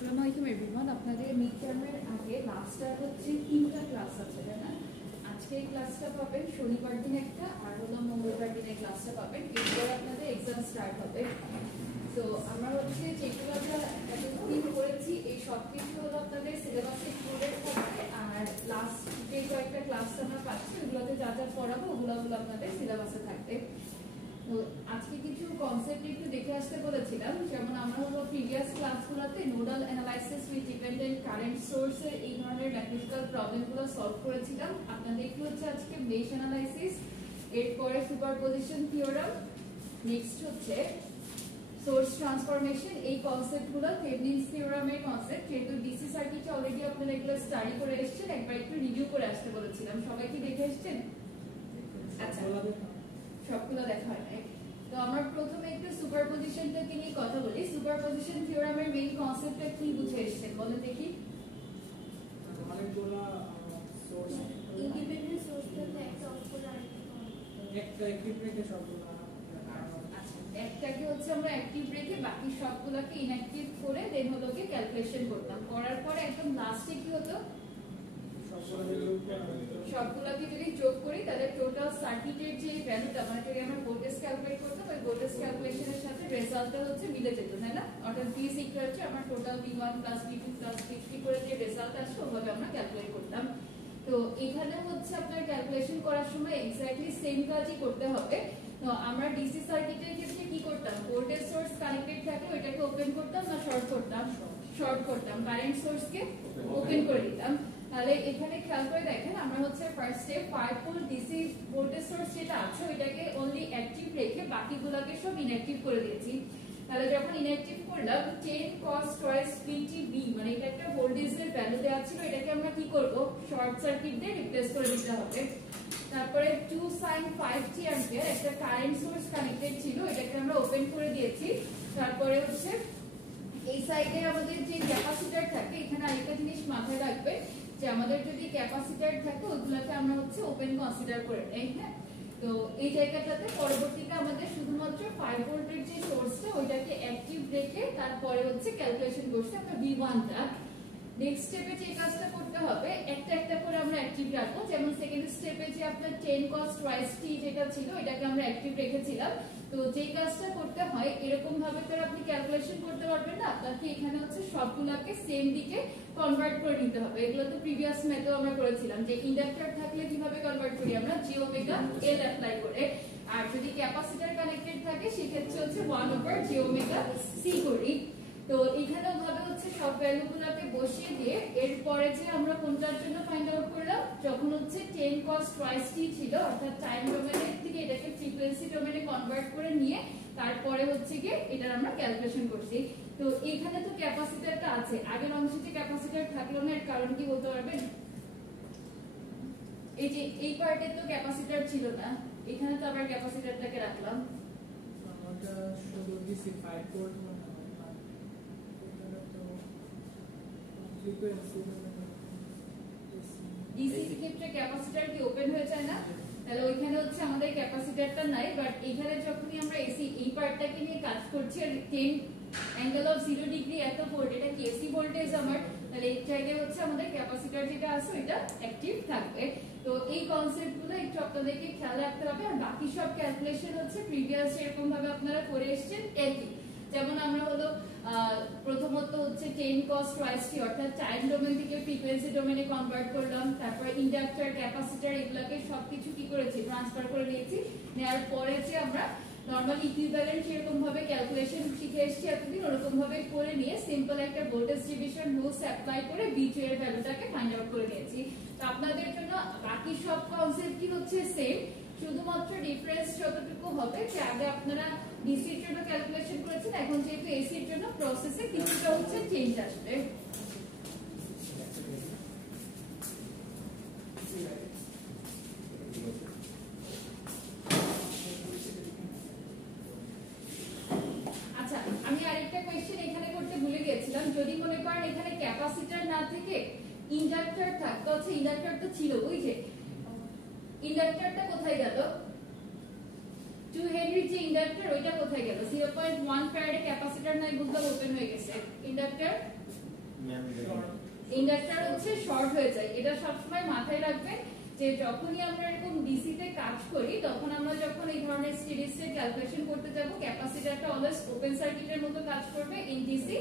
আসসালামু আলাইকুম এভরিওয়ান। আপনাদের মিড টার্মের আগে লাস্টটা হচ্ছে 3টা ক্লাস আছে, তাই না? আজকে এই ক্লাসটা পাবেন, শনিবার দিন একটা, আর হলো মঙ্গলবার দিনে ক্লাসটা পাবেন। এরপর আপনাদের এক্সাম স্টার্ট হবে। তো আমরা হচ্ছে যেগুলো এতদিন করেছি এই সব কিছু হলো আপনাদের সিলেবাসে ইনক্লুডেড থাকবে। আর লাস্ট যে কয়েকটা ক্লাস আমরা পাচ্ছি ওগুলোতে যা যা পড়াবো ওগুলো আপনাদের সিলেবাসে থাকবে। তো আজকে কিছু কনসেপ্ট একটু দেখে আসতে বলেছিলাম, যেমন আমরা হলো প্রিভিয়াস ক্লাসগুলোতে nodal analysis with dependent current সোর্সের এই ধরনের ম্যাথমেটিক্যাল প্রবলেমগুলো সলভ করেছিলাম। আপনাদের একটু হচ্ছে আজকে মেশ অ্যানালাইসিস, এরপরে সুপারপজিশন থিওরাম, নেক্সট হচ্ছে সোর্স ট্রান্সফরমেশন। এই কনসেপ্টগুলো থেভেনিনস থিওরামের কনসেপ্ট, যেহেতু ডিসি সার্কিটে অলরেডি আপনারা এগুলো স্টাডি করে এসেছেন, একবার একটু রিভিউ করে আসতে বলেছিলাম। সবাই কি দেখে এসেছেন? আচ্ছা, সবগুলো দেখা হয় নাই। তো আমরা প্রথমে একটু সুপারপজিশনটাকে নিয়ে কথা বলি। সুপারপজিশন থিওরামের মেইন কনসেপ্টটা কি বুঝে এসেছেন বলেন দেখি। অনেকগুলো সোর্স ইন্ডিপেন্ডেন্ট সোর্স থেকে একটা অফ করে একটা অ্যাক্টিভ রেখে সবগুলো। আচ্ছা, একটাকে হচ্ছে আমরা অ্যাক্টিভ রেখে বাকি সবগুলোকে ইনঅ্যাক্টিভ করে দেন হলো কি ক্যালকুলেশন করতাম। করার পরে একদম লাস্টে কি হতো, সবগুলোকে যদি যোগ করি তাহলে টোটাল সার্কিটের যে ভ্যালুটা, মানে যদি আমরা ভোল্টেজ ক্যালকুলেট করতাম ওই ভোল্টেজ ক্যালকুলেশনের সাথে রেজাল্টটা হচ্ছে মিলে যেত, তাই না? অর্থাৎ V = আমরা টোটাল V1 + V2 + V3 করে যে রেজাল্ট আসে ওভাবে আমরা ক্যালকুলেট করতাম। তো এখানে হচ্ছে আপনার ক্যালকুলেশন করার সময় এক্স্যাক্টলি সেম কাজই করতে হবে। তো আমরা ডিসি সার্কিটের ক্ষেত্রে কি করতাম, ভোল্টেজ সোর্স কানেক্টেড থাকলে ওইটাকে ওপেন করতাম না শর্ট করতাম? শর্ট করতাম, কারেন্ট সোর্সকে ওপেন করে দিতাম। তাহলে এখানে খেয়াল করে দেখেন, আমরা হচ্ছে ফার্স্টে 5 ভোল্ট ডিসি ভোল্টেজ সোর্স যেটা আছে ওইটাকে অনলি অ্যাক্টিভ রেখে বাকিগুলোকে সব ইনঅ্যাক্টিভ করে দিয়েছি। তাহলে যখন ইনঅ্যাক্টিভ করলাম 10 cos twice VTB, মানে এটা একটা ভোল্টেজের ভ্যালু দেওয়া ছিল, এটাকে আমরা কি করব, শর্ট সার্কিট দিয়ে রিপ্লেস করে দিতে হবে। তারপরে 2 sin 5t অ্যাম্পিয়ার একটা কারেন্ট সোর্স কানেক্টেড ছিল, এটাকে আমরা ওপেন করে দিয়েছি। তারপরে হচ্ছে এই সাইডে আমাদের যে ক্যাপাসিটর থাকে, এখানে আরেকটা জিনিস মাথায় রাখবে যে আমাদের যদি ক্যাপাসিটর থাকে ওগুলোকে আমরা হচ্ছে ওপেন কনসিডার করে নেই। হ্যাঁ, তো এই জায়গাটাতে পরবর্তীতে আমাদের শুধুমাত্র 5 ভোল্টের যে সোর্সটা ওইটাকে অ্যাক্টিভ রেখে তারপরে হচ্ছে ক্যালকুলেশন করতে আমরা V1টা। নেক্সট স্টেপে যে কাজটা করতে হবে, একটা একটা করে আমরা অ্যাক্টিভ রাখবো। যেমন সেকেন্ড স্টেপে যে আপনার 10 cos twice t যেটা ছিল এটাকে আমরা অ্যাক্টিভ রেখেছিলাম। তো যে কাজটা করতে হয় এরকম ভাবে তো আপনি ক্যালকুলেশন করতে পারবেন না, আপনাকে এখানে হচ্ছে সবগুলোকে সেম দিকে কনভার্ট করে নিতে হবে। এগুলো তো প্রিভিয়াস মেথড আমরা করেছিলাম, যে ইন্ডাক্টর থাকলে কিভাবে কনভার্ট করি আমরা, j⍵L অ্যাপ্লাই করে। আর যদি ক্যাপাসিটর কানেক্টেড থাকে সেক্ষেত্রে হচ্ছে 1/j⍵c করি। তো এখানেও ভাবে হচ্ছে সব ভ্যালুগুলোকে বসিয়ে দিয়ে এরপরে যে আমরা কোনটার জন্য ফাইন্ড আউট করলাম, যখন হচ্ছে 10 cos twice t ছিল, অর্থাৎ টাইম ডোমেনের থেকে এটাকে ফ্রিকোয়েন্সি ডোমেনে কনভার্ট করে নিয়ে তারপরে হচ্ছে গিয়ে এটার আমরা ক্যালকুলেশন করছি। তো এখানে তো ক্যাপাসিটরটা আছে, আগের অংশে যে ক্যাপাসিটর থাকলো না, এর কারণ কি বলতে পারবেন? এই যে এই পার্টে তো ক্যাপাসিটর ছিল না, এখানে তো আবার ক্যাপাসিটরটাকে রাখলাম। আমাদের শুধু ডিসি 5 ভোল্ট ডিসি ক্ষেত্রে ক্যাপাসিটর কি ওপেন হয়ে যায় না? তাহলে ওইখানে হচ্ছে আমাদের ক্যাপাসিটরটা নাই, বাট এখানে যখনই আমরা এসি এই পার্টটাকে নিয়ে কাজ করছি আর 10 অ্যাঙ্গেল অফ 0 ডিগ্রি এত ভোল্ট, এটা কি এসি ভোল্টেজ আমার, তাহলে এই জায়গায় হচ্ছে আমাদের ক্যাপাসিটর যেটা আছে ওইটা অ্যাক্টিভ থাকবে। তো এই কনসেপ্টগুলো একটু আপনাদেরকে খেয়াল রাখতে হবে। আর বাকি সব ক্যালকুলেশন হচ্ছে প্রিভিয়াস যেরকম ভাবে আপনারা করে এসেছেন একই। যেমন আমরা হলো প্রথমত হচ্ছে 10 cos twice t অর্থাৎ টাইম ডোমেন থেকে ফ্রিকোয়েন্সি ডোমেনে কনভার্ট করলাম, তারপর ইন্ডাক্টর ক্যাপাসিটর এগুলোকে সবকিছু কি করেছি, ট্রান্সফার করে নিয়েছি। নেওয়ার পরে যে আমরা নরমাল ইকুইভ্যালেন্ট যেরকম ভাবে ক্যালকুলেশন শিখে এসেছি এতদিন ওরকম ভাবে করে নিয়ে সিম্পল একটা ভোল্টেজ ডিভিশন রুলস অ্যাপ্লাই করে V2 এর ভ্যালুটাকে ফাইন্ড আউট করে নিয়েছি। তো আপনাদের জন্য বাকি সব কনসেপ্টই হচ্ছে সেম, শুধুমাত্র ডিফারেন্স যতটুকু হবে যে আগে আপনারা ডিসির জন্য ক্যালকুলেশন করেছেন, এখন যেহেতু এসির জন্য প্রসেসে কিছুটা হচ্ছে চেঞ্জ আসবে। আচ্ছা, আমি আরেকটা কোয়েশ্চেন এখানে করতে ভুলে গিয়েছিলাম। যদি মনে করেন এখানে ক্যাপাসিটর না থেকে ইন্ডাক্টর থাকতো, আচ্ছা ইন্ডাক্টর তো ছিল, ওই যে ইন্ডাক্টরটা কোথায় গেল, 2 হেনরি যে ইন্ডাক্টর ওইটা কোথায় গেল, 0.1 ফ্যারাডে ক্যাপাসিটর নাই বুঝলাম ওপেন হয়ে গেছে, ইন্ডাক্টর ইন্ডাক্টর হচ্ছে শর্ট হয়ে যায়। এটা সবসময় মাথায় রাখবেন যে যখনই আমরা এরকম ডিসি তে কাজ করি তখন আমরা যখন এই ধরনের স্টেডি স্টেট ক্যালকুলেশন করতে যাব ক্যাপাসিটরটা অলওয়েজ ওপেন সার্কিটের মতো কাজ করবে ইন ডিসি,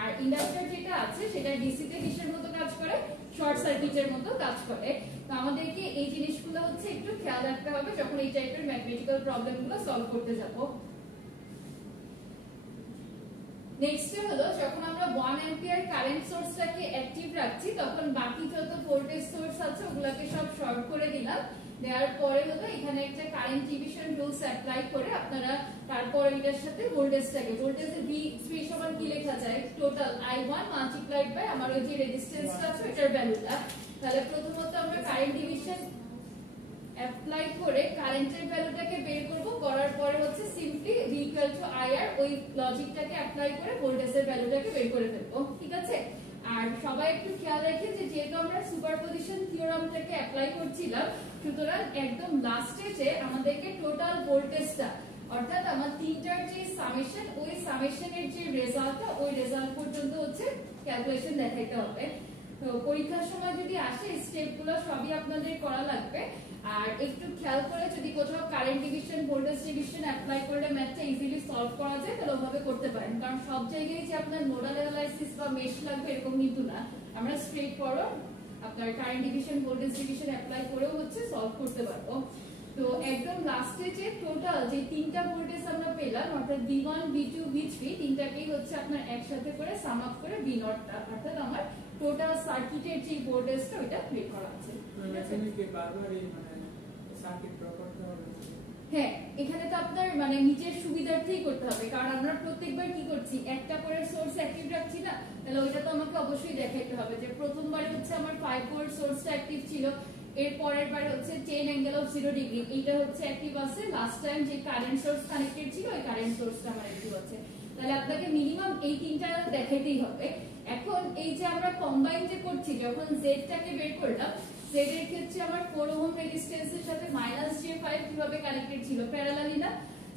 আর ইন্ডাক্টর যেটা আছে সেটা ডিসি তে কিসের মতো কাজ করে, শর্ট সার্কিটের মতো কাজ করে। তো আমাদেরকে এই জিনিসগুলো হচ্ছে একটু খেয়াল রাখতে হবে যখন এই টাইপের ম্যাথমেটিক্যাল প্রবলেমগুলো সলভ করতে যাব। নেক্সট হলো যখন আমরা 1 অ্যাম্পিয়ার কারেন্ট সোর্সটাকে অ্যাক্টিভ রাখছি তখন বাকি যত ভোল্টেজ সোর্স আছে ওগুলোকে সব শর্ট করে দিলাম। দেওয়ার পরে হলো এখানে একটা কারেন্ট ডিভিশন রুলস অ্যাপ্লাই করে আপনারা তারপর এটার সাথে ভোল্টেজটাকে, ভোল্টেজে V3 সমান কি লেখা যায়, টোটাল I1 মাল্টিপ্লাইড বাই আমার ওই যে রেজিস্ট্যান্সটা আছে এটার ভ্যালুটা। তাহলে প্রথমত আমরা কারেন্ট ডিভিশন অ্যাপ্লাই করে কারেন্টের ভ্যালুটাকে বের করব, করার পরে হচ্ছে সিম্পলি V IR ওই লজিকটাকে অ্যাপ্লাই করে ভোল্টেজের ভ্যালুটাকে বের করে ফেলবো, ঠিক আছে। আর সবাই একটু খেয়াল রাখেন যে যেহেতু আমরা সুপারপজিশন থিওরামটাকে অ্যাপ্লাই করছিলাম সুতরাং একদম লাস্টে যে আমাদেরকে টোটাল ভোল্টেজটা অর্থাৎ আমার তিনটার যে সামেশন ওই সামেশনের যে রেজাল্টটা ওই রেজাল্ট পর্যন্ত হচ্ছে ক্যালকুলেশন দেখাইতে হবে। তো পরীক্ষার সময় যদি আসে স্টেপগুলো সবই আপনাদের করা লাগবে। আর একটু খেয়াল করে যদি কোথাও current division voltage division apply করলে ম্যাথটা ইজিলি সলভ করা যায় তাহলে ওভাবে করতে পারেন, কারণ সব জায়গায় যে আপনার নোডাল অ্যানালাইসিস বা মেশ লাগবে এরকম কিন্তু না, আমরা স্ট্রেট ফরওয়ার্ড আপনার current division voltage division apply করেও হচ্ছে সলভ করতে পারবো। তো একদম লাস্টে যে টোটাল যে তিনটা ভোল্টেজ আমরা পেলাম অর্থাৎ V1 V2 V3 তিনটাকেই হচ্ছে আপনার একসাথে করে সাম আপ করে V0 অর্থাৎ আমার টোটাল সার্কিটের যে ভোল্টেজটা ওটা বের করা আছে। হ্যাঁ, এখানে তো আপনার মানে নিজের সুবিধার্থেই করতে হবে, কারণ আমরা প্রত্যেকবার কি করছি একটা করে সোর্স অ্যাক্টিভ রাখছি না, তাহলে ওইটা তো আমাকে অবশ্যই দেখাইতে হবে যে প্রথমবারে হচ্ছে আমার 5 ভোল্ট সোর্সটা অ্যাক্টিভ ছিল, এর পরের বার হচ্ছে 10 অ্যাঙ্গেল অফ 0 ডিগ্রি এইটা হচ্ছে অ্যাক্টিভ আছে, লাস্ট টাইম যে কারেন্ট সোর্স কানেক্টেড ছিল ওই কারেন্ট সোর্সটা আমার অ্যাক্টিভ আছে, তাহলে আপনাকে মিনিমাম এই তিনটা দেখাইতেই হবে। এখন এই যে আমরা কম্বাইন যে করছি যখন জেডটাকে বের করলাম, জেড এর ক্ষেত্রে আমার 4 ওহম রেজিস্ট্যান্সের সাথে -j5 কিভাবে কানেক্টেড ছিল, প্যারালালি না।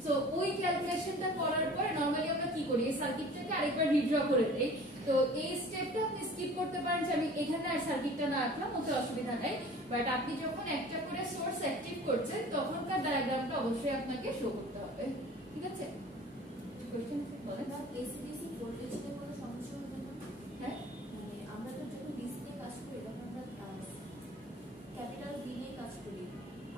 সো ওই ক্যালকুলেশনটা করার পরে নরমালি আমরা কি করি, এই সার্কিটটাকে আরেকবার রিড্র করে দেই। তো এই স্টেপটা আপনি স্কিপ করতে পারেন যে আমি এখানে আর সার্কিটটা না রাখলাম, ওতে অসুবিধা নাই, বাট আপনি যখন একটা করে সোর্স অ্যাক্টিভ করছেন তখনকার ডায়াগ্রামটা অবশ্যই আপনাকে শো করতে হবে, ঠিক আছে। কোশ্চেন বলেন না, এসিডিসি ভোল্টেজে কোনো সমস্যা হবে না? হ্যাঁ, মানে আমরা তো যখন ডিসি তে কাজ করি তখন আমরা ক্যাপিটাল ভি নিয়ে কাজ করি,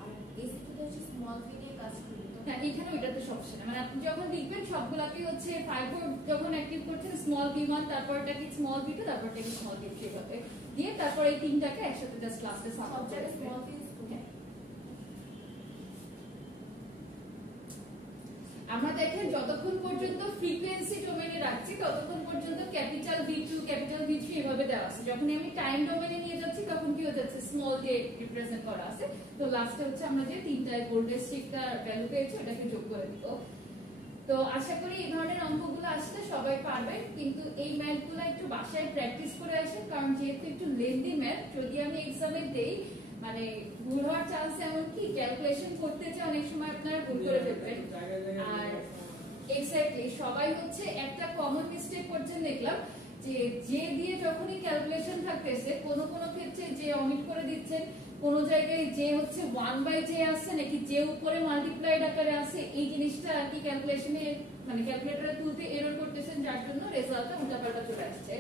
আর এসি তে হচ্ছে স্মল ভি নিয়ে কাজ করি। হ্যাঁ, এখানে ওইটাতে সমস্যা না, মানে আপনি যখন লিখবেন সবগুলাকে হচ্ছে 5 ভোল্ট যখন অ্যাক্টিভ করছেন স্মল V1 তারপরটাকে স্মল V2 তারপরটাকে স্মল V3 হবে দিয়ে তারপর এই তিনটাকে একসাথে জাস্ট লাস্টে সাম আপ করে স্মল ভি। আমরা দেখেন যতক্ষণ পর্যন্ত ফ্রিকোয়েন্সি ডোমেইনে রাখছি ততক্ষণ পর্যন্ত ক্যাপিটাল V2 ক্যাপিটাল V3 এভাবে দেওয়া আছে, যখন আমি টাইম ডোমেইনে নিয়ে যাচ্ছি তখন কি হয়ে যাচ্ছে, স্মল কে রিপ্রেজেন্ট করা আছে। তো লাস্টে হচ্ছে আমরা যে তিনটা ভোল্টেজ শিফটার ভ্যালু পেয়েছি ওটাকে যোগ করে দিব। তো আশা করি এই ধরনের অঙ্কগুলো আসলে সবাই পারবেন, কিন্তু এই ম্যাথগুলো একটু বাসায় প্র্যাকটিস করে আসেন, কারণ যেহেতু একটু লেন্দি ম্যাথ যদি আমি এক্সামে দেই মানে ভুল হওয়ার চান্স এমন কি ক্যালকুলেশন করতে চাই অনেক সময় আপনারা ভুল করে ফেলবেন। আর এক্স্যাক্টলি সবাই হচ্ছে একটা কমন মিস্টেক করছেন দেখলাম যে যে দিয়ে যখনই ক্যালকুলেশন থাকতেছে কোনো কোনো ক্ষেত্রে যে অমিট করে দিচ্ছেন, কোন জায়গায় যে হচ্ছে 1/j আসছে নাকি যে উপরে মাল্টিপ্লাইড আকারে আছে, এই জিনিসটা আর কি ক্যালকুলেশনে মানে ক্যালকুলেটরে তুলতে এরর করতেছেন, যার জন্য রেজাল্টটা উল্টাপাল্টা চলে আসছে।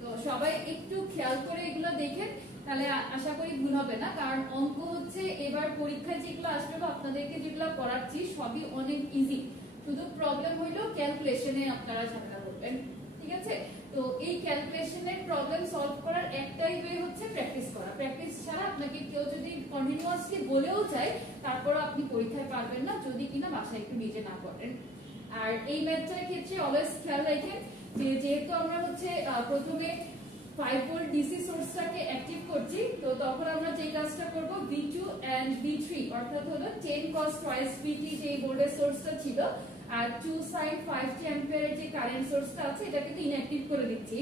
তো সবাই একটু খেয়াল করে এগুলো দেখেন, তাহলে আশা করি ভুল হবে না, কারণ অঙ্ক হচ্ছে এবার পরীক্ষায় যেগুলো আসবে বা আপনাদেরকে যেগুলো করাচ্ছি সবই অনেক ইজি, শুধু প্রবলেম হইলো ক্যালকুলেশনে আপনারা ঝামেলা করবেন, ঠিক আছে। তো এই ক্যালকুলেশনের প্রবলেম সলভ করার একটাই ওয়ে হচ্ছে প্র্যাকটিস করা, প্র্যাকটিস ছাড়া আপনাকে কেউ যদি কন্টিনিউয়াসলি বলেও যায় তারপর আপনি পরীক্ষায় পারবেন না যদি কিনা বাসায় একটু নিজে না করেন। আর এই ম্যাথটার ক্ষেত্রে অলওয়েজ খেয়াল রাখেন যে যেহেতু আমরা হচ্ছে প্রথমে 5 ভোল্ট ডিসি সোর্সটাকে অ্যাক্টিভ করছি, তো তখন আমরা যে কাজটা করব V2 এন্ড V3 অর্থাৎ হলো 10 cos twice VT যে ভোল্টেজ সোর্সটা ছিল আর 2 sin 5t অ্যাম্পিয়ারের যে কারেন্ট সোর্সটা আছে এটাকে তো ইনঅ্যাক্টিভ করে দিচ্ছি।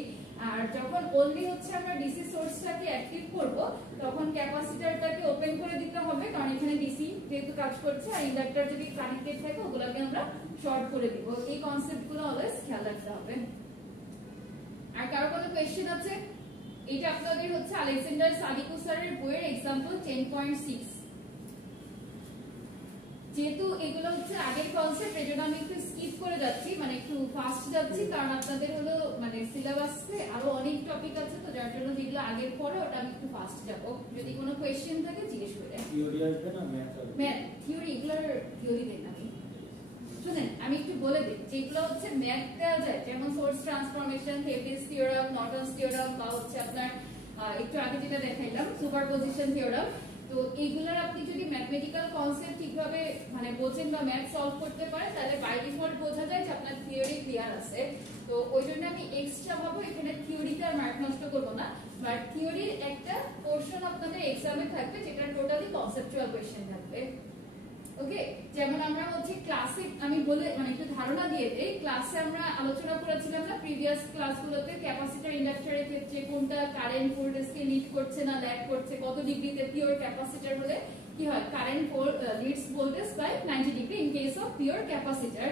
আর যখন অনলি হচ্ছে আমরা ডিসি সোর্সটাকে অ্যাক্টিভ করব তখন ক্যাপাসিটরটাকে ওপেন করে দিতে হবে, কারণ এখানে ডিসি যেহেতু কাজ করছে আর ইন্ডাক্টর যদি কানেক্টেড থাকে ওগুলোকে আমরা শর্ট করে দিব। এই কনসেপ্টগুলো অলওয়েজ খেয়াল রাখতে হবে। আর কারো কোনো কোশ্চেন আছে, এটা আপনাদের হচ্ছে আলেকজান্ডার সাদিকু স্যারের বইয়ের एग्जांपल 10.6। যেহেতু এগুলো হচ্ছে আগের কনসেপ্ট, এজন্য আমি একটু স্কিপ করে যাচ্ছি, মানে একটু ফাস্ট যাচ্ছি, কারণ আপনাদের হলো মানে সিলেবাসে আরো অনেক টপিক আছে, তো যার জন্য যেগুলো আগের পরে ওটা আমি একটু ফাস্ট যাব। যদি কোনো কোশ্চেন থাকে জিজ্ঞেস করে। থিওরি আসবে না ম্যাথ আসবে? ম্যাথ থিওরি এগুলোর থিওরি দেন আমি শুনেন, আমি একটু বলে দিই যেগুলো হচ্ছে ম্যাথ দেওয়া যায়, যেমন সোর্স ট্রান্সফরমেশন, থেভেনিনস থিওরাম, নর্টনস থিওরাম, বা হচ্ছে আপনার একটু আগে যেটা দেখাইলাম সুপারপজিশন থিওরাম। তো এইগুলোর আপনি যদি ম্যাথমেটিক্যাল কনসেপ্ট ঠিকভাবে মানে বোঝেন বা ম্যাথ সলভ করতে পারেন, তাহলে বাই ডিফল্ট বোঝা যায় যে আপনার থিওরি ক্লিয়ার আছে। তো ওই জন্য আমি এক্সট্রা ভাবে এখানে থিওরিতে আর মার্ক নষ্ট করব না, বাট থিওরির একটা পোরশন আপনাদের এক্সামে থাকবে, যেটা টোটালি কনসেপচুয়াল কোশ্চেন থাকবে। ওকে, যেমন আমরা হচ্ছে ক্লাসে আমি বলে মানে একটু ধারণা দিয়ে দেই, ক্লাসে আমরা আলোচনা করেছিলাম না প্রিভিয়াস ক্লাসগুলোতে ক্যাপাসিটর ইন্ডাক্টরের ক্ষেত্রে কোনটা কারেন্ট ভোল্টেজকে লিড করছে না ল্যাগ করছে, কত ডিগ্রিতে পিওর ক্যাপাসিটর হলে কি হয় current leads voltage by 90 degree in case of pure capacitor,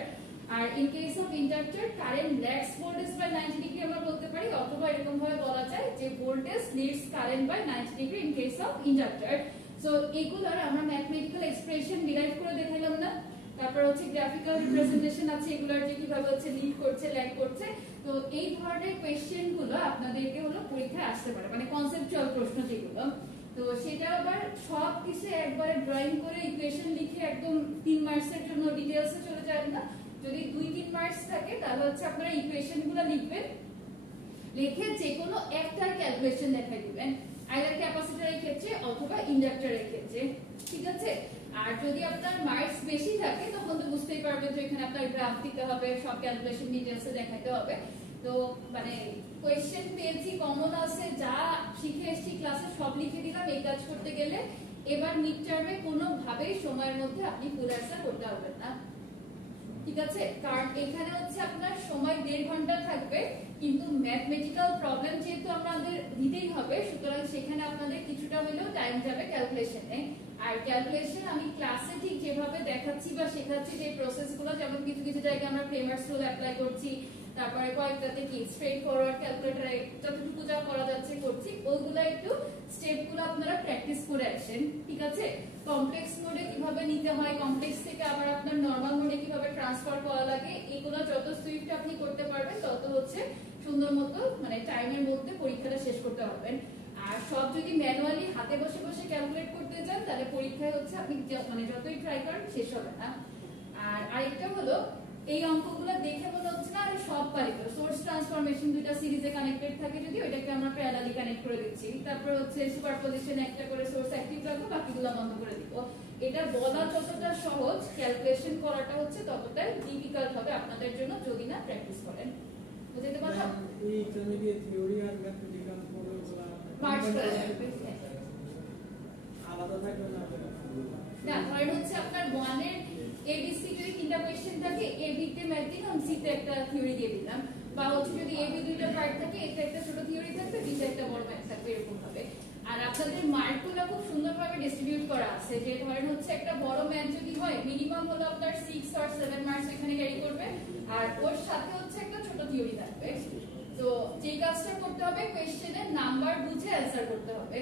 আর in case of inductor current lags voltage by 90 degree আমরা বলতে পারি, অথবা এরকম ভাবে বলা যায় যে voltage leads current by 90 degree in case of inductor. So এগুলোর আমরা ম্যাথমেটিক্যাল এক্সপ্রেশন ডিরাইভ করে দেখাইলাম না, তারপর হচ্ছে গ্রাফিক্যাল রিপ্রেজেন্টেশন আছে এগুলোর যে কিভাবে হচ্ছে লিড করছে ল্যাগ করছে। তো এই ধরনের কোশ্চেন গুলো আপনাদেরকে হলো পরীক্ষায় আসতে পারে, মানে কনসেপচুয়াল প্রশ্ন যেগুলো। তো সেটা আবার সব কিছু একবারে ড্রয়িং করে ইকুয়েশন লিখে একদম 3 মার্কসের জন্য ডিটেইলসে চলে যাবেন না। যদি 2-3 মার্কস থাকে তাহলে হচ্ছে আপনারা ইকুয়েশন গুলো লিখবেন, লিখে যে কোনো একটা ক্যালকুলেশন দেখাই দিবেন, আইদার ক্যাপাসিটরের ক্ষেত্রে অথবা ইন্ডাক্টরের ক্ষেত্রে, ঠিক আছে। আর যদি আপনার মার্কস বেশি থাকে তখন তো বুঝতেই পারবেন যে এখানে আপনার গ্রাফ দিতে হবে, সব ক্যালকুলেশন ডিটেইলসে দেখাতে হবে। তো মানে কোশ্চেন পেয়েছি কমন আছে, যা শিখে এসেছি ক্লাসে সব লিখে দিলাম, এই কাজ করতে গেলে এবার মিড টার্মে কোনোভাবেই সময়ের মধ্যে আপনি ফুল অ্যান্সার করতে পারবেন না, ঠিক আছে। কারণ এখানে হচ্ছে আপনার সময় 1.5 ঘন্টা থাকবে, কিন্তু ম্যাথমেটিক্যাল প্রবলেম যেহেতু আমাদের দিতেই হবে, সুতরাং সেখানে আপনাদের কিছুটা হলেও টাইম যাবে ক্যালকুলেশনে। আর ক্যালকুলেশন আমি ক্লাসে ঠিক যেভাবে দেখাচ্ছি বা শেখাচ্ছি যে প্রসেসগুলো, যেমন কিছু কিছু জায়গায় আমরা ফ্রেমার্স রুল অ্যাপ্লাই করছি, তারপরে কয়েকটাতে কি স্ট্রেট ফরওয়ার্ড ক্যালকুলেটরে যতটুকু যা করা যাচ্ছে করছি, ওইগুলো একটু স্টেপগুলো আপনারা প্র্যাকটিস করে আসেন, ঠিক আছে। কমপ্লেক্স মোডে কিভাবে নিতে হয়, কমপ্লেক্স থেকে আবার আপনার নরমাল মোডে কিভাবে ট্রান্সফার করা লাগে, এগুলো যত সুইফট আপনি করতে পারবেন তত হচ্ছে সুন্দর মতো মানে টাইমের মধ্যে পরীক্ষাটা শেষ করতে পারবেন। আর সব যদি ম্যানুয়ালি হাতে বসে বসে ক্যালকুলেট করতে যান তাহলে পরীক্ষায় হচ্ছে আপনি মানে যতই ট্রাই করেন শেষ হবে না। আর আরেকটা হলো এই অঙ্কগুলো দেখে মনে হচ্ছে না আরে সব পারি, তো সোর্স ট্রান্সফরমেশন দুইটা সিরিজে কানেক্টেড থাকে যদি ওইটাকে আমরা প্যারালালি কানেক্ট করে দিচ্ছি, তারপর হচ্ছে সুপারপজিশন একটা করে সোর্স অ্যাক্টিভ রাখবো, বাকিগুলো বন্ধ করে দিব। এটা বলা যতটা সহজ, ক্যালকুলেশন করাটা হচ্ছে ততটাই ডিফিকাল্ট হবে আপনাদের জন্য যদি না প্র্যাকটিস করেন। বুঝতে পারছেন? এই ইন্টারমিডিয়েট থিওরি আর ম্যাথমেটিক্যাল ফর্মুলা মার্চ করে রাখবেন। আলাদা থাকবে না? না, ধরেন হচ্ছে আপনার 1 এর এবিসি যদি 3টা কোশ্চেন থাকে, এ বি তে ম্যাথ দিলাম, সি তে একটা থিওরি দিয়ে দিলাম, বা হচ্ছে যদি এ বি দুইটা পার্ট থাকে, এতে একটা ছোট থিওরি থাকবে, বি তে একটা বড় ম্যাথ থাকবে, এরকম ভাবে। আর আপনাদের মার্কগুলো খুব সুন্দরভাবে ডিস্ট্রিবিউট করা আছে, যে ধরেন হচ্ছে একটা বড় ম্যাথ যদি হয় মিনিমাম হলো আপনার 6 or 7 মার্কস এখানে ক্যারি করবে, আর ওর সাথে হচ্ছে একটা ছোট থিওরি থাকবে। তো যে কাজটা করতে হবে, কোশ্চেনের নাম্বার বুঝে অ্যানসার করতে হবে,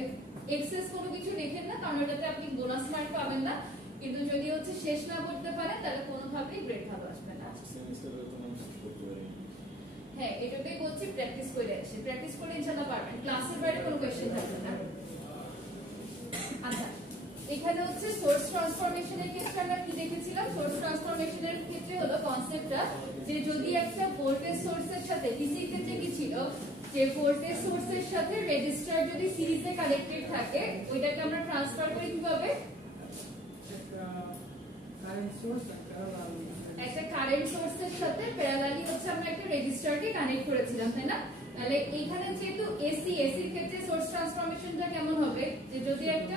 এক্সেস কোনো কিছু লেখেন না, কারণ এটাতে আপনি বোনাস মার্ক পাবেন না, কিন্তু যদি হচ্ছে শেষ না করতে পারেন তাহলে কোনোভাবেই গ্রেড ভালো আসবে না। সেমিস্টারে তো মানুষ করতে পারে। হ্যাঁ, এটাতেই বলছি প্র্যাকটিস করে আসি, প্র্যাকটিস করে ইনশাআল্লাহ পারবেন, ক্লাসের বাইরে কোনো কোশ্চেন থাকবে না। আচ্ছা, এখানে হচ্ছে সোর্স ট্রান্সফরমেশনের ক্ষেত্রে আমরা কি দেখেছিলাম, সোর্স ট্রান্সফরমেশনের ক্ষেত্রে হলো কনসেপ্টটা যে যদি একটা ভোল্টেজ সোর্সের সাথে ডিসি ক্ষেত্রে কি ছিল, যে ভোল্টেজ সোর্সের সাথে রেজিস্টার যদি সিরিজে কানেক্টেড থাকে, ওইটাকে আমরা ট্রান্সফার করি কিভাবে, একটা কারেন্ট সোর্সের সাথে প্যারালালি হচ্ছে আমরা একটা রেজিস্টারকে কানেক্ট করেছিলাম, তাই না। তাহলে এখানে যেহেতু এসি এর ক্ষেত্রে সোর্স ট্রান্সফরমেশনটা কেমন হবে, যে যদি একটা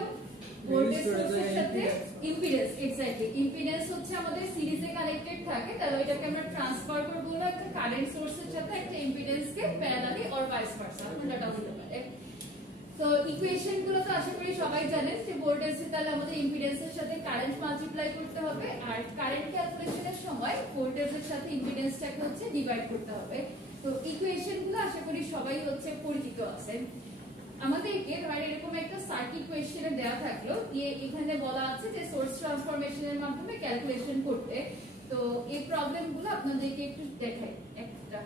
ভোল্টেজ সোর্সের সাথে ইম্পিডেন্স, এক্স্যাক্টলি ইম্পিডেন্স হচ্ছে আমাদের সিরিজে কানেক্টেড থাকে, তাহলে ওইটাকে আমরা ট্রান্সফার করব হলো একটা কারেন্ট সোর্সের সাথে একটা ইম্পিডেন্সকে প্যারালালি অর ভাইস ভার্সা, কোনটাও হতে পারে। তো ইকুয়েশন গুলো তো আশা করি সবাই জানেন যে ভোল্টেজে তাহলে আমাদের ইম্পিডেন্সের সাথে কারেন্ট মাল্টিপ্লাই করতে হবে, আর কারেন্ট ক্যালকুলেশনের সময় ভোল্টেজের সাথে ইম্পিডেন্সটাকে হচ্ছে ডিভাইড করতে হবে। তো ইকুয়েশন গুলো আশা করি সবাই হচ্ছে পরিচিত আছেন। আমাদেরকে ধর এরকম একটা সার্কিট কোয়েশ্চেনে দেওয়া থাকলো, এখানে বলা আছে যে সোর্স ট্রান্সফরমেশনের মাধ্যমে ক্যালকুলেশন করতে। তো এই প্রবলেম গুলো আপনাদেরকে একটু দেখাই একটা।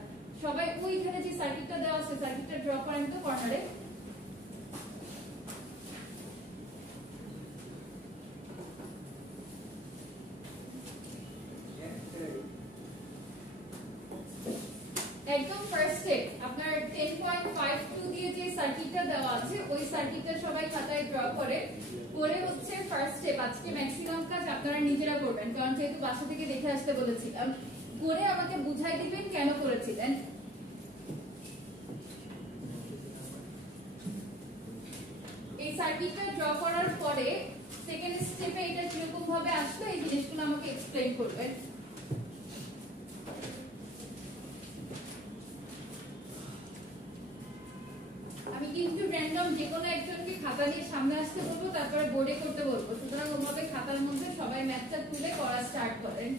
সবাই ওইখানে যে সার্কিটটা দেওয়া আছে সার্কিটটা ড্র করেন তো কর্নারে। একদম ফার্স্ট স্টেপ আপনার 10.52 দিয়ে যে সার্কিটটা দেওয়া আছে ওই সার্কিটটা সবাই খাতায় ড্র করে হচ্ছে ফার্স্ট স্টেপ। আজকে ম্যাক্সিমাম কাজ আপনারা নিজেরা করবেন, কারণ যেহেতু বাসা থেকে দেখে আসতে বলেছিলাম। করে আমাকে বুঝাই দিবেন কেন করেছিলেন। এই সার্কিটটা ড্র করার পরে সেকেন্ড স্টেপে এটা কিরকম ভাবে আসবে এই জিনিসগুলো আমাকে এক্সপ্লেইন করবেন। আমি কিন্তু র্যান্ডম যে কোনো একজনকে খাতা নিয়ে সামনে আসতে বলবো, তারপরে বোর্ডে করতে বলবো। সুতরাং ওভাবে খাতার মধ্যে সবাই ম্যাথটা তুলে করা স্টার্ট করেন।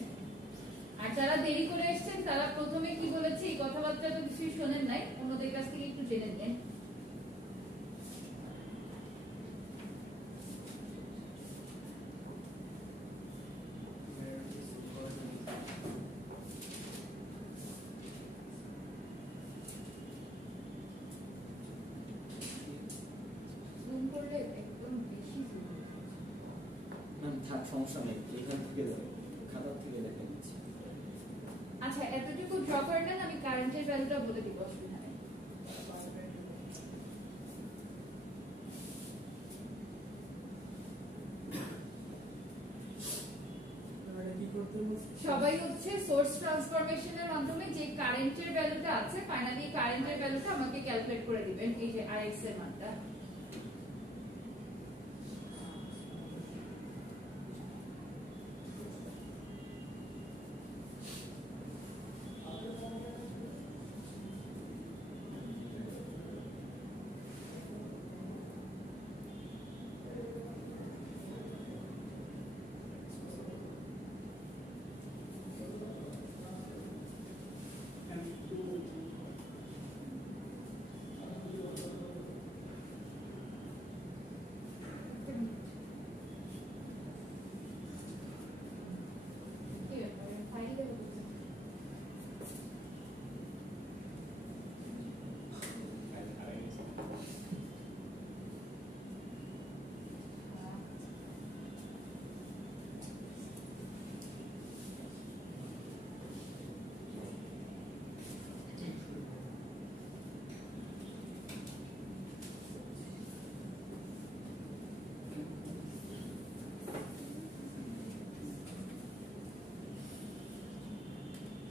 আর যারা দেরি করে এসেছেন তারা প্রথমে কি বলেছে এই কথাবার্তা তো কিছুই শোনেন নাই, অন্যদের কাছ থেকে একটু জেনে নেন। জুম করলে একদম বেশি জুম থাক, সমস্যা নেই, এখান থেকে যাবো, খাতা থেকে দেখে নিচ্ছি। আচ্ছা, এতটুকু ড্র করে নেন, আমি কারেন্টের ভ্যালুটা বলে দিব, অসুবিধা নেই। সবাই হচ্ছে সোর্স ট্রান্সফরমেশনের মাধ্যমে যে কারেন্টের ভ্যালুটা আছে ফাইনালি কারেন্টের ভ্যালুটা আমাকে ক্যালকুলেট করে দিবেন, এই যে Rx এর মানটা।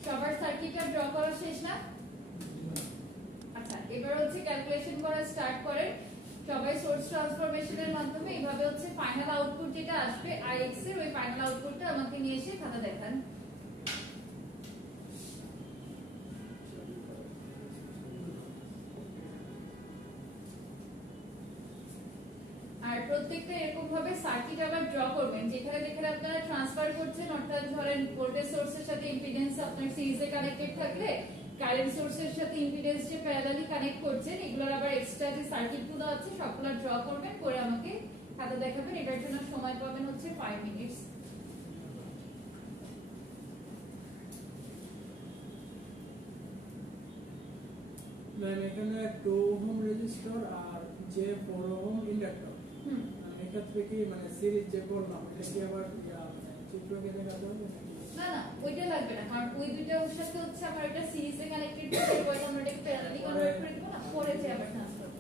সবার সার্কিটটা ড্র করা শেষ না? আচ্ছা, এবার হচ্ছে ক্যালকুলেশন করা স্টার্ট করেন। সবাই সোর্স ট্রান্সফরমেশনের মাধ্যমে এইভাবে হচ্ছে ফাইনাল আউটপুট যেটা আসবে Ix এর ওই ফাইনাল আউটপুটটা আমাকে নিয়ে এসে খাতা দেখান। আর প্রত্যেকটা এরকম ভাবে সার্কিট আবার ড্র করবেন, যেখানে যেখানে আপনারা ট্রান্সফার করছেন, অর্থাৎ ধরেন ভোল্টেজ সোর্সের সাথে ইম্পিডেন্স আপনার সিরিজে কানেক্টেড থাকলে কারেন্ট সোর্সের সাথে ইম্পিডেন্স যে প্যারালালি কানেক্ট করছেন, এগুলোর আবার এক্সট্রা যে সার্কিটগুলো আছে সবগুলো ড্র করবেন, করে আমাকে খাতা দেখাবেন। এটার জন্য সময় পাবেন হচ্ছে 5 মিনিটস। ম্যাম এখানে 2 ওহম রেজিস্টর আর যে 4 ওহম ইন্ডাক্টর, এক্ষেত্রে কি মানে সিরিজ যে বললাম এটা কি আবার চিত্রকে দেখাতে হবে নাকি? না না, ওইটা লাগবে না, কারণ ওই দুইটা ওর সাথে হচ্ছে আমার এটা সিরিজে কানেক্টেড আছে, ওইটা আমরা এটা প্যারালালি কনভার্ট করে দেব না, পরে যে আবার ট্রান্সফার করব।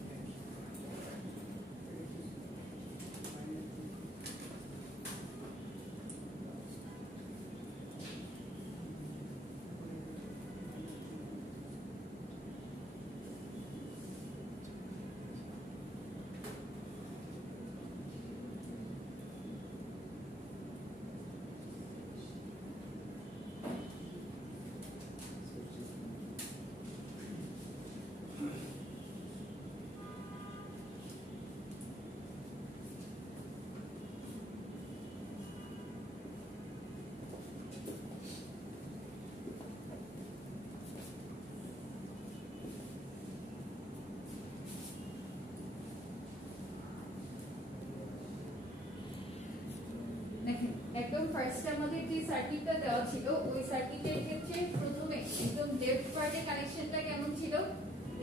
সার্কিটটা দেওয়া ছিল ওই সার্কিটের ক্ষেত্রে প্রথমে একদম লেফট পার্টে কানেকশনটা কেমন ছিল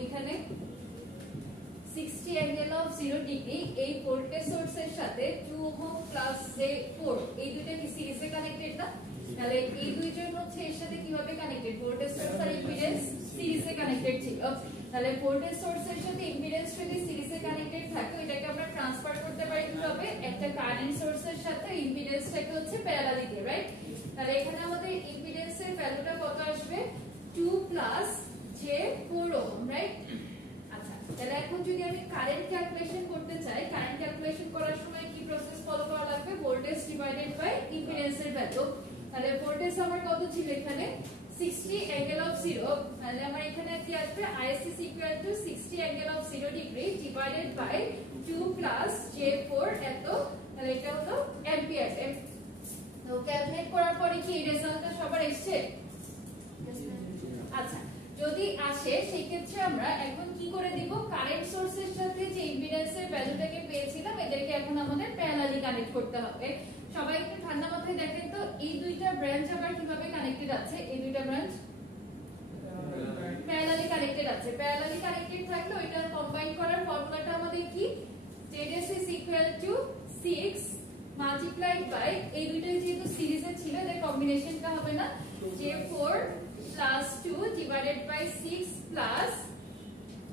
এখানে 60 অ্যাঙ্গেল অফ 0 ডিগ্রি এই ভোল্টেজ সোর্সের সাথে 2 ওহম প্লাস j4 এই দুটো কি সিরিজে কানেক্টেড না তাহলে এই দুইজন হচ্ছে এর সাথে কিভাবে কানেক্টেড ভোল্টেজ সোর্স আর ইম্পিডেন্স সিরিজে কানেক্টেড ছিল তাহলে ভোল্টেজ সোর্সের সাথে ইম্পিডেন্স যদি সিরিজে কানেক্টেড থাকে এটাকে আমরা ট্রান্সফার করতে পারি কিভাবে একটা কারেন্ট সোর্সের সাথে ইম্পিডেন্সটাকে হচ্ছে প্যারালালি দিয়ে রাইট তাহলে এখানে আমাদের ইম্পিডেন্সের ভ্যালুটা কত আসবে 2 প্লাস j4 ওহম রাইট আচ্ছা তাহলে এখন যদি আমি কারেন্ট ক্যালকুলেশন করতে চাই কারেন্ট ক্যালকুলেশন করার সময় কি প্রসেস ফলো করা লাগবে ভোল্টেজ ডিভাইডেড বাই ইম্পিডেন্সের ভ্যালু তাহলে ভোল্টেজ আমার কত ছিল এখানে 60 অ্যাঙ্গেল অফ 0 তাহলে আমার এখানে কি আসবে IS is equal to 60 angle of 0 degree divided by 2 plus j4 এত তাহলে এটা হলো অ্যাম্পিয়ার তো ক্যালকুলেট করার পরে কি রেজাল্টটা সবার এসেছে আচ্ছা যদি আসে সেই ক্ষেত্রে আমরা এখন কি করে দিব কারেন্ট সোর্সের সাথে যে ইম্পিডেন্সের ভ্যালুটাকে পেয়েছিলাম এদেরকে এখন আমাদের প্যারালালি কানেক্ট করতে হবে সবাই একটু ঠান্ডা মাথায় দেখেন তো এই দুইটা ব্রাঞ্চ আবার কিভাবে কানেক্টেড আছে এই দুইটা ব্রাঞ্চ প্যারালালি কানেক্টেড আছে প্যারালালি কানেক্টেড থাকলে ওইটা কম্বাইন করার ফর্মুলাটা আমাদের কি ZS is equal to 6 multiplied by এই দুইটা যেহেতু সিরিজে ছিল এর কম্বিনেশনটা হবে না J4 plus 2 divided by 6 plus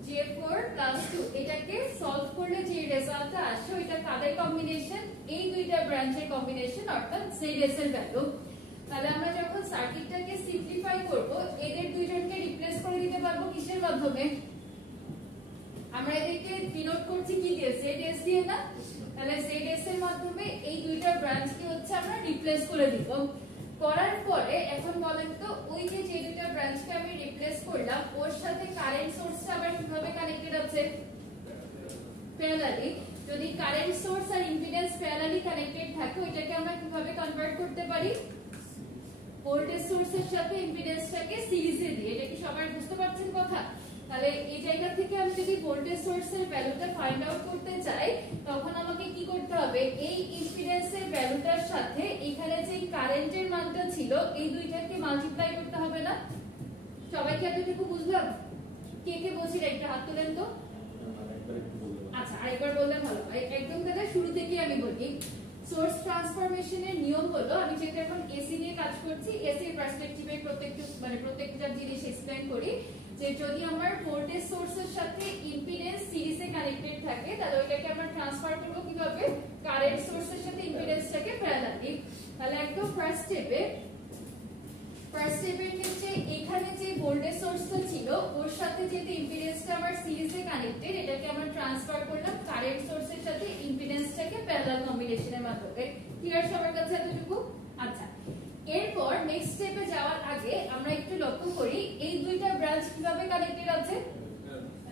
J4 plus 2 এটাকে সলভ করলে যে রেজাল্টটা আসে ওইটা কাদের কম্বিনেশন এই দুইটা ব্রাঞ্চের কম্বিনেশন অর্থাৎ ZS এর ভ্যালু তাহলে আমরা যখন সার্কিটটাকে সিম্পলিফাই করব এদের দুইজনকে রিপ্লেস করে দিতে পারবো কিসের মাধ্যমে আমরা এদেরকে ডিনোট করছি কি দিয়ে ZS দিয়ে না তাহলে ZS এর মাধ্যমে এই দুইটা ব্রাঞ্চকে হচ্ছে আমরা রিপ্লেস করে দিব করার পরে এখন বলেন তো ওই যে দুটো ব্রাঞ্চকে আমি রিপ্লেস করলাম ওর সাথে কারেন্ট সোর্সটা আবার কিভাবে কানেক্টেড আছে প্যারালালি যদি কারেন্ট সোর্স আর ইম্পিডেন্স প্যারালালি কানেক্টেড থাকে ওইটাকে আমরা কিভাবে কনভার্ট করতে পারি ভোল্টেজ সোর্সের সাথে ইম্পিডেন্সটাকে সিরিজে দিয়ে এটা কি সবাই বুঝতে পারছেন কথা তাহলে এই জায়গা থেকে আমি যদি ভোল্টেজ সোর্সের ভ্যালুটা ফাইন্ড আউট করতে চাই তখন আমাকে কি করতে হবে এই ইম্পিডেন্সের ভ্যালুটার সাথে এখানে যে কারেন্টের মানটা ছিল এই দুইটাকে মাল্টিপ্লাই করতে হবে না সবাই কি এতটুকু বুঝলাম কে কে বলছি একটা হাত তুলেন তো আচ্ছা আরেকবার বললে ভালো একদম দাদা শুরু থেকে আমি বলি সোর্স ট্রান্সফরমেশনের নিয়ম হলো আমি যেটা এখন এসি নিয়ে কাজ করছি এসি এর পার্সপেক্টিভে প্রত্যেকটা জিনিস এক্সপ্লেইন করি যে যদি আমার ভোল্টেজ সোর্সের সাথে ইম্পিডেন্স সিরিজে কানেক্টেড থাকে তাহলে ওইটাকে আমরা ট্রান্সফার করব কিভাবে কারেন্ট সোর্সের সাথে ইম্পিডেন্সটাকে প্যারালালি তাহলে একদম ফার্স্ট স্টেপের ক্ষেত্রে এখানে যে ভোল্টেজ সোর্সটা ছিল ওর সাথে যেহেতু ইম্পিডেন্সটা আমার সিরিজে কানেক্টেড এটাকে আমরা ট্রান্সফার করলাম কারেন্ট সোর্সের সাথে ইম্পিডেন্সটাকে প্যারালাল কম্বিনেশনের মাধ্যমে ক্লিয়ার সবার কাছে এতটুকু আচ্ছা এরপর নেক্সট স্টেপে যাওয়ার আগে আমরা একটু লক্ষ্য করি এই দুইটা ব্রাঞ্চ কিভাবে কানেক্টেড আছে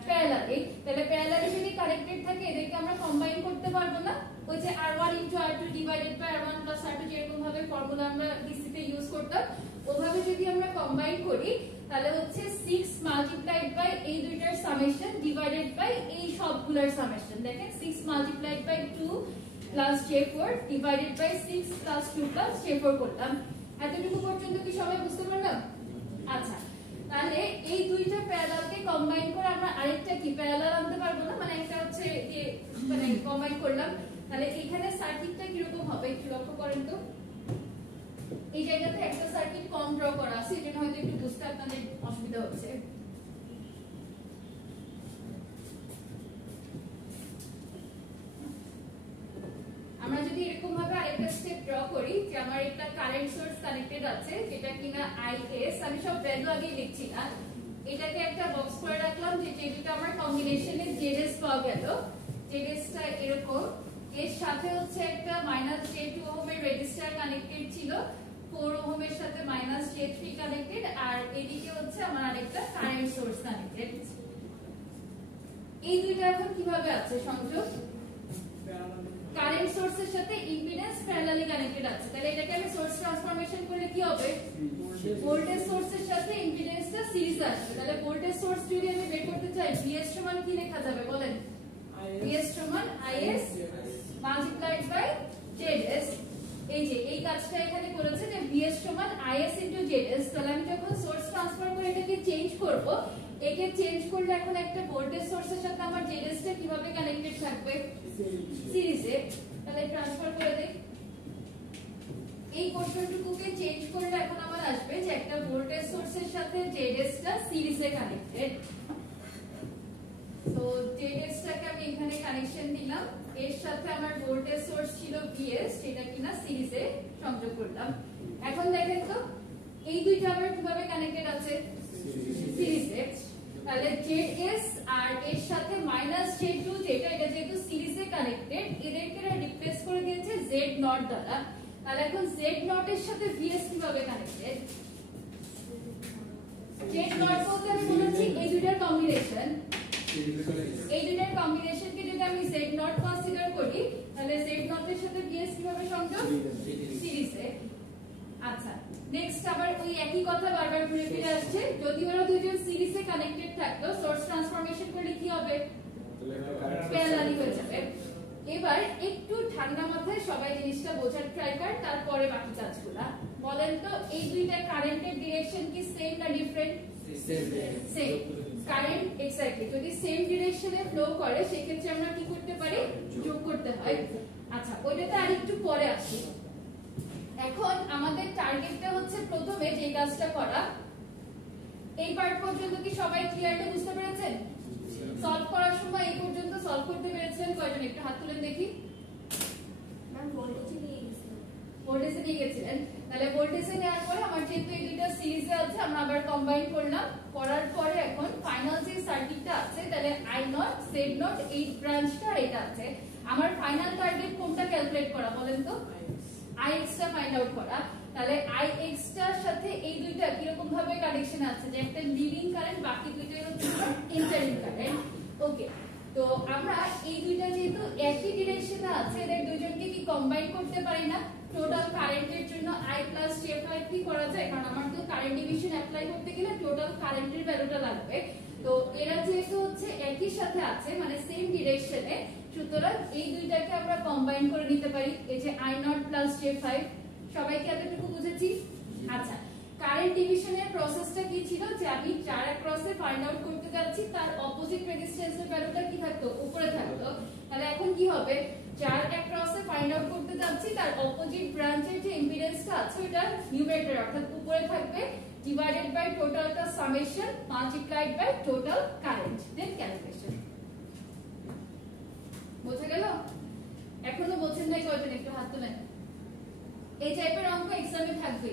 প্যারালালি তাহলে প্যারালালি যদি কানেক্টেড থাকে এদেরকে আমরা কম্বাইন করতে পারবো না ওই যে R1 * R2 divided by R1 + R2 যেরকম ভাবে ফর্মুলা আমরা ডিসি তে ইউজ করতাম ওভাবে যদি আমরা কম্বাইন করি তাহলে হচ্ছে 6 মাল্টিপ্লাইড বাই এই দুইটার সামেশন ডিভাইডেড বাই এই সবগুলোর সামেশন দেখেন 6 multiplied by 2 plus J4 divided by 6 plus 2 plus J4 করলাম এতটুকু পর্যন্ত কি সবাই বুঝতে পারলাম আচ্ছা তাহলে এই দুইটা প্যারালালকে কম্বাইন করে আমরা আরেকটা কি প্যারালাল আনতে পারবো না মানে একটা হচ্ছে যে মানে কম্বাইন করলাম তাহলে এখানে সার্কিটটা কি রকম হবে একটু লক্ষ্য করেন তো এই জায়গাতে একটা সার্কিট কম ড্র করা আছে এজন্য হয়তো একটু বুঝতে আপনাদের অসুবিধা হচ্ছে আমরা যদি এরকম ভাবে আরেকটা স্টেপ ড্র করি যে আমার একটা কারেন্ট সোর্স কানেক্টেড আছে যেটা কিনা IS আমি সব ভ্যালু আগে লিখছি না এটাকে একটা বক্স করে রাখলাম যে যেটা আমার কম্বিনেশনে ZS পাওয়া গেল ZSটা এরকম এর সাথে হচ্ছে একটা -j2 ওহম এর রেজিস্টার কানেক্টেড ছিল 4 ওহম এর সাথে -j3 কানেক্টেড আর এদিকে হচ্ছে আমার আরেকটা কারেন্ট সোর্স কানেক্টেড এই দুইটা এখন কিভাবে আছে সংযোগ কারেন্ট সোর্সের সাথে ইম্পিডেন্স প্যারালালি কানেক্টেড আছে তাহলে এটাকে আমি সোর্স ট্রান্সফরমেশন করলে কি হবে ভোল্টেজ সোর্সের সাথে ইম্পিডেন্সটা সিরিজ আসবে তাহলে ভোল্টেজ সোর্স যদি আমি বের করতে চাই VS সমান কি লেখা যাবে বলেন VS সমান IS মাল্টিপ্লাইড বাই ZS এই যে এই কাজটা এখানে করেছে যে VS is into ZS, তাহলে আমি যখন সোর্স ট্রান্সফার করে এটাকে চেঞ্জ করব, একে চেঞ্জ করলে এখন একটা ভোল্টেজ সোর্সের সাথে আমার ZS টা কিভাবে কানেক্টেড থাকবে? সিরিজে। তাহলে ট্রান্সফার করে দেই। এই কোশ্চেনটুকুকে চেঞ্জ করলে এখন আমার আসবে যে একটা ভোল্টেজ সোর্সের সাথে ZS টা সিরিজে কানেক্টেড। তো ZS টাকে আমি এখানে কানেকশন দিলাম, এর সাথে আমার ভোল্টেজ সোর্স ছিল VS, সেটা কিনা সিরিজে সংযোগ করলাম। এখন দেখেন তো এই দুইটা আবার কিভাবে কানেক্টেড আছে? সিরিজে। তাহলে ZS আর এর সাথে -Z2 যেটা, এটা যেহেতু সিরিজে কানেক্টেড, এদেরকে রিপ্লেস করে দিয়েছে Z0 দ্বারা। তাহলে এখন Z0 এর সাথে VS কিভাবে কানেক্টেড? Z0 বলতে আমি বলেছি এই দুইটার কম্বিনেশন, এই দুইটার কম্বিনেশনকে যদি আমি Z0 কনসিডার করি, তাহলে Z0 এর সাথে VS কিভাবে সংযোগ? সিরিজে। আচ্ছা, নেক্সট আবার ওই একই কথা বারবার ঘুরে ফিরে আসছে, যদি ওরা দুইজন সিরিজে কানেক্টেড থাকতো, সোর্স ট্রান্সফরমেশন করলে কি হবে? প্যারালালি হয়ে যাবে। এবার একটু ঠান্ডা মাথায় সবাই জিনিসটা বোঝার ট্রাই কর, তারপরে বাকি কাজগুলা বলেন তো। এই দুইটা কারেন্টের ডিরেকশন কি সেম না ডিফারেন্ট? সেম। কারেন্ট এক্স্যাক্টলি যদি সেম ডিরেকশনে ফ্লো করে, সেক্ষেত্রে আমরা কি করতে পারি? যোগ করতে হয়। আচ্ছা, ওইটাতে আরেকটু পরে আসি। এখন আমাদের টার্গেটটা হচ্ছে প্রথমে যে কাজটা করা। এই পার্ট পর্যন্ত কি সবাই ক্লিয়ারলি বুঝতে পেরেছেন? সলভ করার সময় এই পর্যন্ত সলভ করতে পেরেছেন কয়জন? একটু হাত তুলেন দেখি। ম্যাম ভোল্টেজে নিয়ে গেছিলাম। ভোল্টেজে নিয়ে গেছিলেন। তাহলে ভোল্টেজে নেওয়ার পরে আমার যেহেতু এই দুইটা সিরিজে আছে, আমরা আবার কম্বাইন করলাম। করার পরে এখন ফাইনাল যে সার্কিটটা আছে, তাহলে I0 Z0 এই ব্রাঞ্চটা এটা আছে। আমার ফাইনাল টার্গেট কোনটা ক্যালকুলেট করা বলেন তো? Ix টা ফাইন্ড আউট করা। তাহলে Ix টার সাথে এই দুইটা কি রকম ভাবে কানেকশন আছে? যে একটা লিডিং কারেন্ট, বাকি দুইটাই হচ্ছে ইন্টারিং কারেন্ট। ওকে, তো আমরা এই দুইটা যেহেতু একই ডিরেকশনে আছে, এদের দুইজনকে কি কম্বাইন করতে পারি না? টোটাল কারেন্টের জন্য I + J5 কি করা যায়? কারণ আমার তো কারেন্ট ডিভিশন অ্যাপ্লাই করতে গেলে টোটাল কারেন্টের ভ্যালুটা লাগবে। তো এরা যেহেতু হচ্ছে একই সাথে আছে, মানে সেম ডিরেকশনে, সুতরাং এই দুইটাকে আমরা কম্বাইন করে নিতে পারি। এই যে I0 + J5, সবাইকে এতটুকু বুঝেছি? আচ্ছা, কারেন্ট ডিভিশনের প্রসেসটা কি ছিল? যে আমি যার অ্যাক্রসে ফাইন্ড আউট করতে যাচ্ছি, তার অপোজিট রেজিস্ট্যান্সের ভ্যালুটা কি থাকতো? উপরে থাকতো। তাহলে এখন কি হবে? যার অ্যাক্রসে ফাইন্ড আউট করতে যাচ্ছি, তার অপোজিট ব্রাঞ্চের যে ইম্পিডেন্সটা আছে, ওটা নিউমারেটর অর্থাৎ উপরে থাকবে, ডিভাইডেড বাই টোটালটা summation multiplied by total current, then calculation. বোঝা গেল? এখনো বোঝেন নাই কয়জন? একটু হাত তোলেন। এই টাইপের অঙ্ক এক্সামে থাকবে।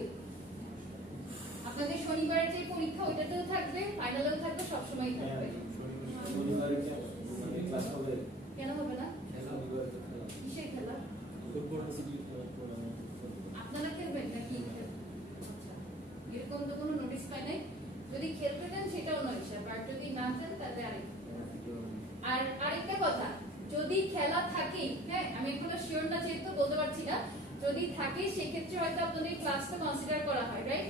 আপনাদের শনিবারের যে পরীক্ষা, ওইটাতেও থাকবে, ফাইনালেও থাকবে, সবসময় থাকবে। কেন হবে না? কিসের খেলা? আপনারা খেলবেন নাকি? আচ্ছা, এরকম তো কোনো নোটিশ পাই নাই। যদি খেলতে দেন সেটাও নয় হিসাব, আর যদি না খেলেন তাহলে আর আরেকটা কথা, যদি খেলা থাকে, হ্যাঁ আমি এখনো শিওর না, যেহেতু বলতে পারছি না, যদি থাকে সেক্ষেত্রে হয়তো আপনাদের ক্লাসটা কনসিডার করা হয়, রাইট?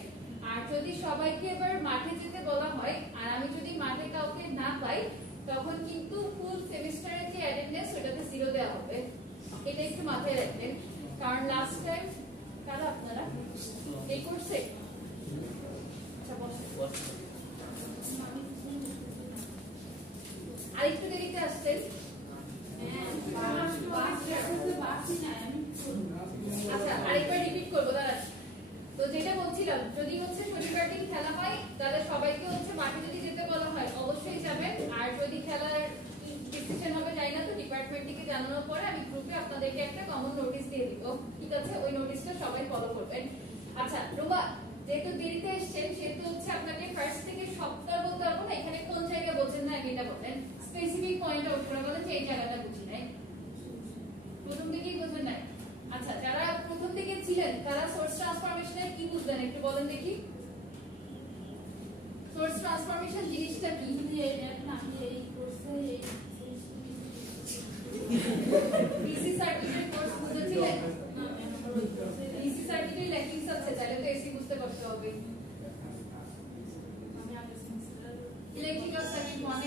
আর যদি সবাইকে এবার মাঠে যেতে বলা হয়, আর আমি যদি মাঠে কাউকে না পাই, তখন কিন্তু ফুল সেমিস্টারের যে অ্যাটেন্ডেন্স, ওটাতে 0 দেওয়া হবে। এটা একটু মাথায় রাখবেন, কারণ লাস্ট টাইম কারা আপনারা এই কোর্সে? আচ্ছা, আরেকটু দেরিতে আসছেন। আচ্ছা, আরেকবার রিপিট করবো, দাঁড়ান। তো যেটা বলছিলাম, যদি হচ্ছে শনিবার দিন খেলা হয়, তাহলে সবাইকে হচ্ছে মাঠে যদি যেতে বলা হয় অবশ্যই যাবেন। আর যদি খেলার ডিসিশন হবে যাই না, তো ডিপার্টমেন্ট থেকে জানানোর পরে আমি গ্রুপে আপনাদেরকে একটা কমন নোটিশ দিয়ে দিব, ঠিক আছে? ওই নোটিশটা সবাই ফলো করবেন। আচ্ছা রুমা, যেহেতু দেরিতে এসেছেন, সেহেতু হচ্ছে আপনাকে ফার্স্ট থেকে সবটা বলতে পারবো না। এখানে কোন জায়গায় বলছেন না, এটা বলেন, স্পেসিফিক পয়েন্ট আউট করে বলেন যে এই জায়গাটা বুঝি নাই, প্রথম থেকেই বুঝবেন নাই। আচ্ছা, যারা প্রথম থেকে ছিলেন তারা সোর্স ট্রান্সফরমেশনের কি বুঝলেন একটু বলেন দেখি। সোর্স ট্রান্সফরমেশন জিনিসটা কি? ডিসি সার্কিটের কোর্স বুঝেছিলেন? ডিসি সার্কিটের লেকিংস আছে, তাহলে তো এসি বুঝতে পারতে হবে। ইলেকট্রিক্যাল সার্কিট 1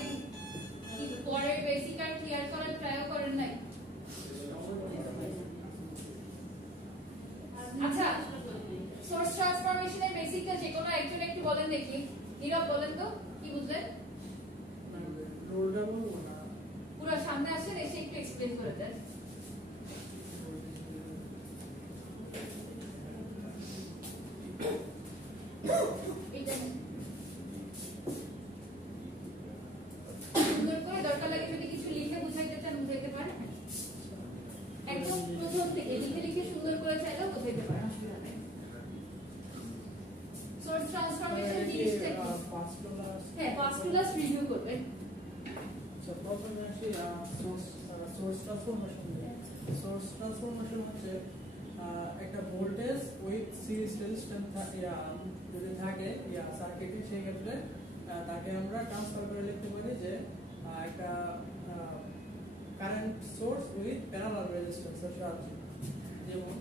নীরব বলেন তো কি বুঝলেন? রোলটা বলবো না, পুরো সামনে আসেন, এসে একটু এক্সপ্লেন করে দেন। এটা সুন্দর করে দরকার লাগে যদি কিছু লিখে বুঝাইতে চান বুঝাইতে পারেন, একদম প্রথম থেকে লিখে লিখে সুন্দর করে চাইলেও বুঝাইতে পারেন, অসুবিধা নেই। সোর্স ট্রান্সফরমেশন জিনিসটা কি? হ্যাঁ, ফার্স্ট ক্লাস রিভিউ করবেন। আচ্ছা, প্রথমে আসি সোর্স ট্রান্সফরমেশন। সোর্স ট্রান্সফরমেশন হচ্ছে একটা ভোল্টেজ উইথ সিরিজ রেজিস্ট্যান্স যদি থাকে সার্কিটে, সেই ক্ষেত্রে তাকে আমরা ট্রান্সফার করে লিখতে পারি যে একটা কারেন্ট সোর্স উইথ প্যারালাল রেজিস্ট্যান্সের সাহায্যে। যেমন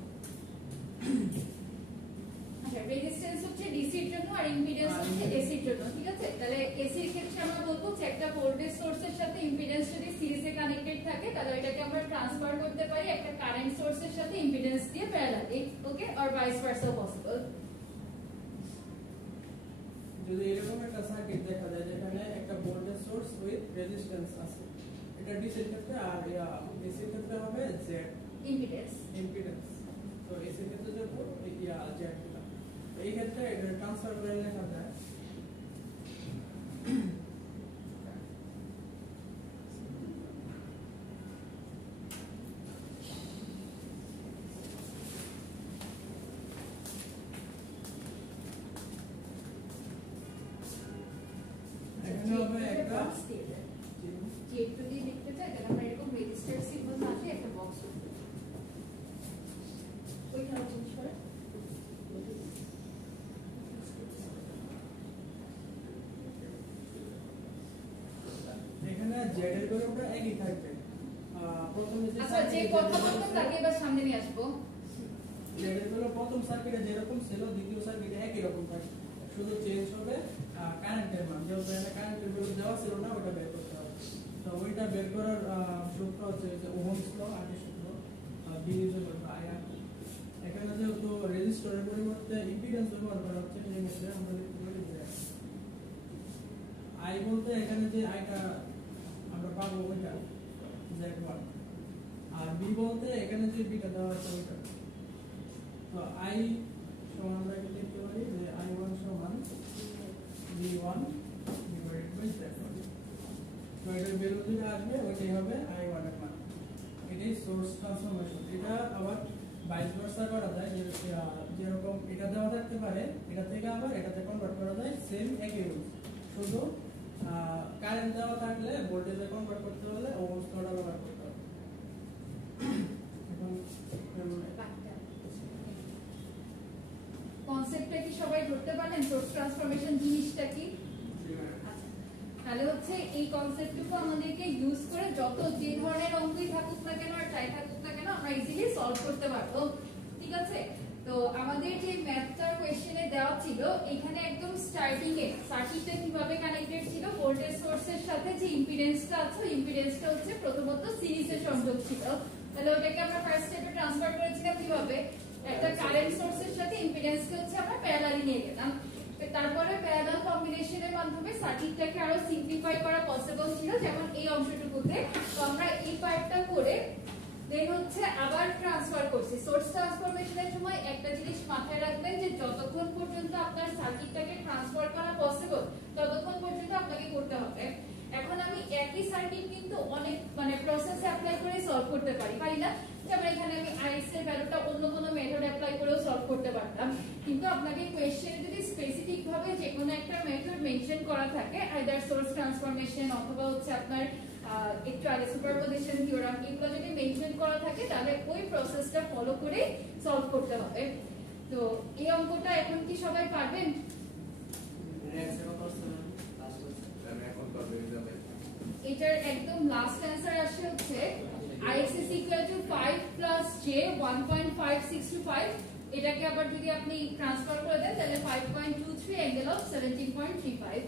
আচ্ছা, রেজিস্ট্যান্স হচ্ছে ডিসি এর জন্য আর ইম্পিডেন্স হচ্ছে এসি এর জন্য, ঠিক আছে? তাহলে এসি এর ক্ষেত্রে আমরা বলবো যে একটা ভোল্টেজ সোর্সের সাথে ইম্পিডেন্স যদি সিরিজে কানেক্টেড থাকে তাহলে এটাকে আমরা ট্রান্সফার করতে পারি একটা কারেন্ট সোর্সের সাথে ইম্পিডেন্স দিয়ে parallelly, okay? Or vice versa possible. যদি এরকম একটা সার্কিট দেখা যায় যেখানে একটা ভোল্টেজ সোর্স উইথ রেজিস্ট্যান্স আছে, এটা ডিসি এর ক্ষেত্রে, আর এসি এর ক্ষেত্রে হবে জেড ইম্পিডেন্স। তো এসি এর ক্ষেত্রে যাব জেড দিলাম। এই ক্ষেত্রে এটা ট্রান্সফার করে লেখা যায় এখানে হবে একটা যে যদি লিখতে চাই তাহলে আমরা এরকম রেজিস্টার সিম্বল আছে একটা বক্স করব, ওইখানে চেঞ্জ করে এখানে জেড এর গরমটা একই থাকবে। প্রথমে যে আচ্ছা, যে কথা বলবো তাকে এবার সামনে নিয়ে আসবো। জেড এর গরম প্রথম সার্কিটে যেরকম ছিল দ্বিতীয় সার্কিটে একই রকম থাকবে, শুধু চেঞ্জ হবে কারেন্টের মান। যেহেতু এখানে কারেন্টের ভ্যালু দেওয়া ছিল না, ওটা বের করতে হবে। তো ওইটা বের করার সূত্র হচ্ছে যে ওহমস ল, আগের সূত্র বি ইকুয়াল আইআর। এখানে যেহেতু রেজিস্টরের পরিবর্তে ইম্পিডেন্স ব্যবহার করা হচ্ছে, এই ক্ষেত্রে আমরা লিখতে পারি যে আই বলতে এখানে যে আইটা আমরা পাবো ওইটা Z1, আর বি বলতে এখানে যে বিটা দেওয়া আছে ওইটা। তো আই সমান আমরা কি লিখতে পারি যে I1 সমান V1 ডিভাইডেড বাই Z1। তো এটার ভ্যালু যেটা আসবে ওইটাই হবে I1 এর মান। এটাই সোর্স ট্রান্সফরমেশন। এটা আবার ভাইস ভার্সা করা যায়, যেরকম এটা দেওয়া থাকতে পারে এটা থেকে আবার এটাতে কনভার্ট করা যায়, সেম একই রুল। শুধু কারেন্ট দেওয়া থাকলে ভোল্টেজে কনভার্ট করতে হলে ওহমস লটা ব্যবহার করতে হবে। এখন কনসেপ্টটা কি সবাই ধরতে পারলেন? সোর্স ট্রান্সফরমেশন জিনিসটা কি? আচ্ছা, তাহলে হচ্ছে এই কনসেপ্টটুকু আমাদেরকে ইউজ করে যত যে ধরনের অঙ্কই থাকুক না কেন আর যাই থাকুক না কেন আমরা ইজিলি সলভ করতে পারবো, ঠিক আছে? তো আমাদের যে ম্যাথটা কোশ্চেনে দেওয়া ছিল এখানে একদম স্টার্টিং এ সার্কিটটা কিভাবে কানেক্টেড ছিল, ভোল্টেজ সোর্সের সাথে যে ইম্পিডেন্সটা আছে ইম্পিডেন্সটা হচ্ছে প্রথমত সিরিজে সংযোগ ছিল। তাহলে ওটাকে আমরা ফার্স্ট স্টেপে ট্রান্সফার করেছিলাম কিভাবে, একটা কারেন্ট সোর্সের সাথে ইম্পিডেন্সকে হচ্ছে আমরা প্যারালালি নিয়ে গেলাম। তারপরে প্যারালাল কম্বিনেশনের মাধ্যমে সার্কিটটাকে আরো সিম্পলিফাই করা পসিবল ছিল, যেমন এই অংশটুকুতে। তো আমরা এই পার্টটা করে দেন হচ্ছে আবার ট্রান্সফার করছি। সোর্স ট্রান্সফরমেশনের সময় একটা জিনিস মাথায় রাখবেন যে যতক্ষণ পর্যন্ত আপনার সার্কিটটাকে ট্রান্সফার করা পসিবল ততক্ষণ পর্যন্ত আপনাকে করতে হবে। এখন আমি একই সার্কিট কিন্তু অনেক প্রসেস অ্যাপ্লাই করে সলভ করতে পারি না? যেমন এখানে আমি আইএস এর ভ্যালুটা অন্য কোনো মেথড অ্যাপ্লাই করেও সলভ করতে পারতাম, কিন্তু আপনাকে কোশ্চেনে যদি স্পেসিফিক ভাবে যে কোনো একটা মেথড মেনশন করা থাকে, আইদার সোর্স ট্রান্সফরমেশন অথবা হচ্ছে আপনার একটু আগে সুপারপজিশন থিওরাম, এগুলো যদি মেনশন করা থাকে তাহলে ওই প্রসেসটা ফলো করে সলভ করতে হবে। তো এই অঙ্কটা এখন কি সবাই পারবেন? এটার একদম লাস্ট অ্যানসার আসে হচ্ছে IX is equal to 5 plus J 1.565। এটাকে আবার যদি আপনি ট্রান্সফার করে দেন তাহলে 5.23 অ্যাঙ্গেল অফ 17.35।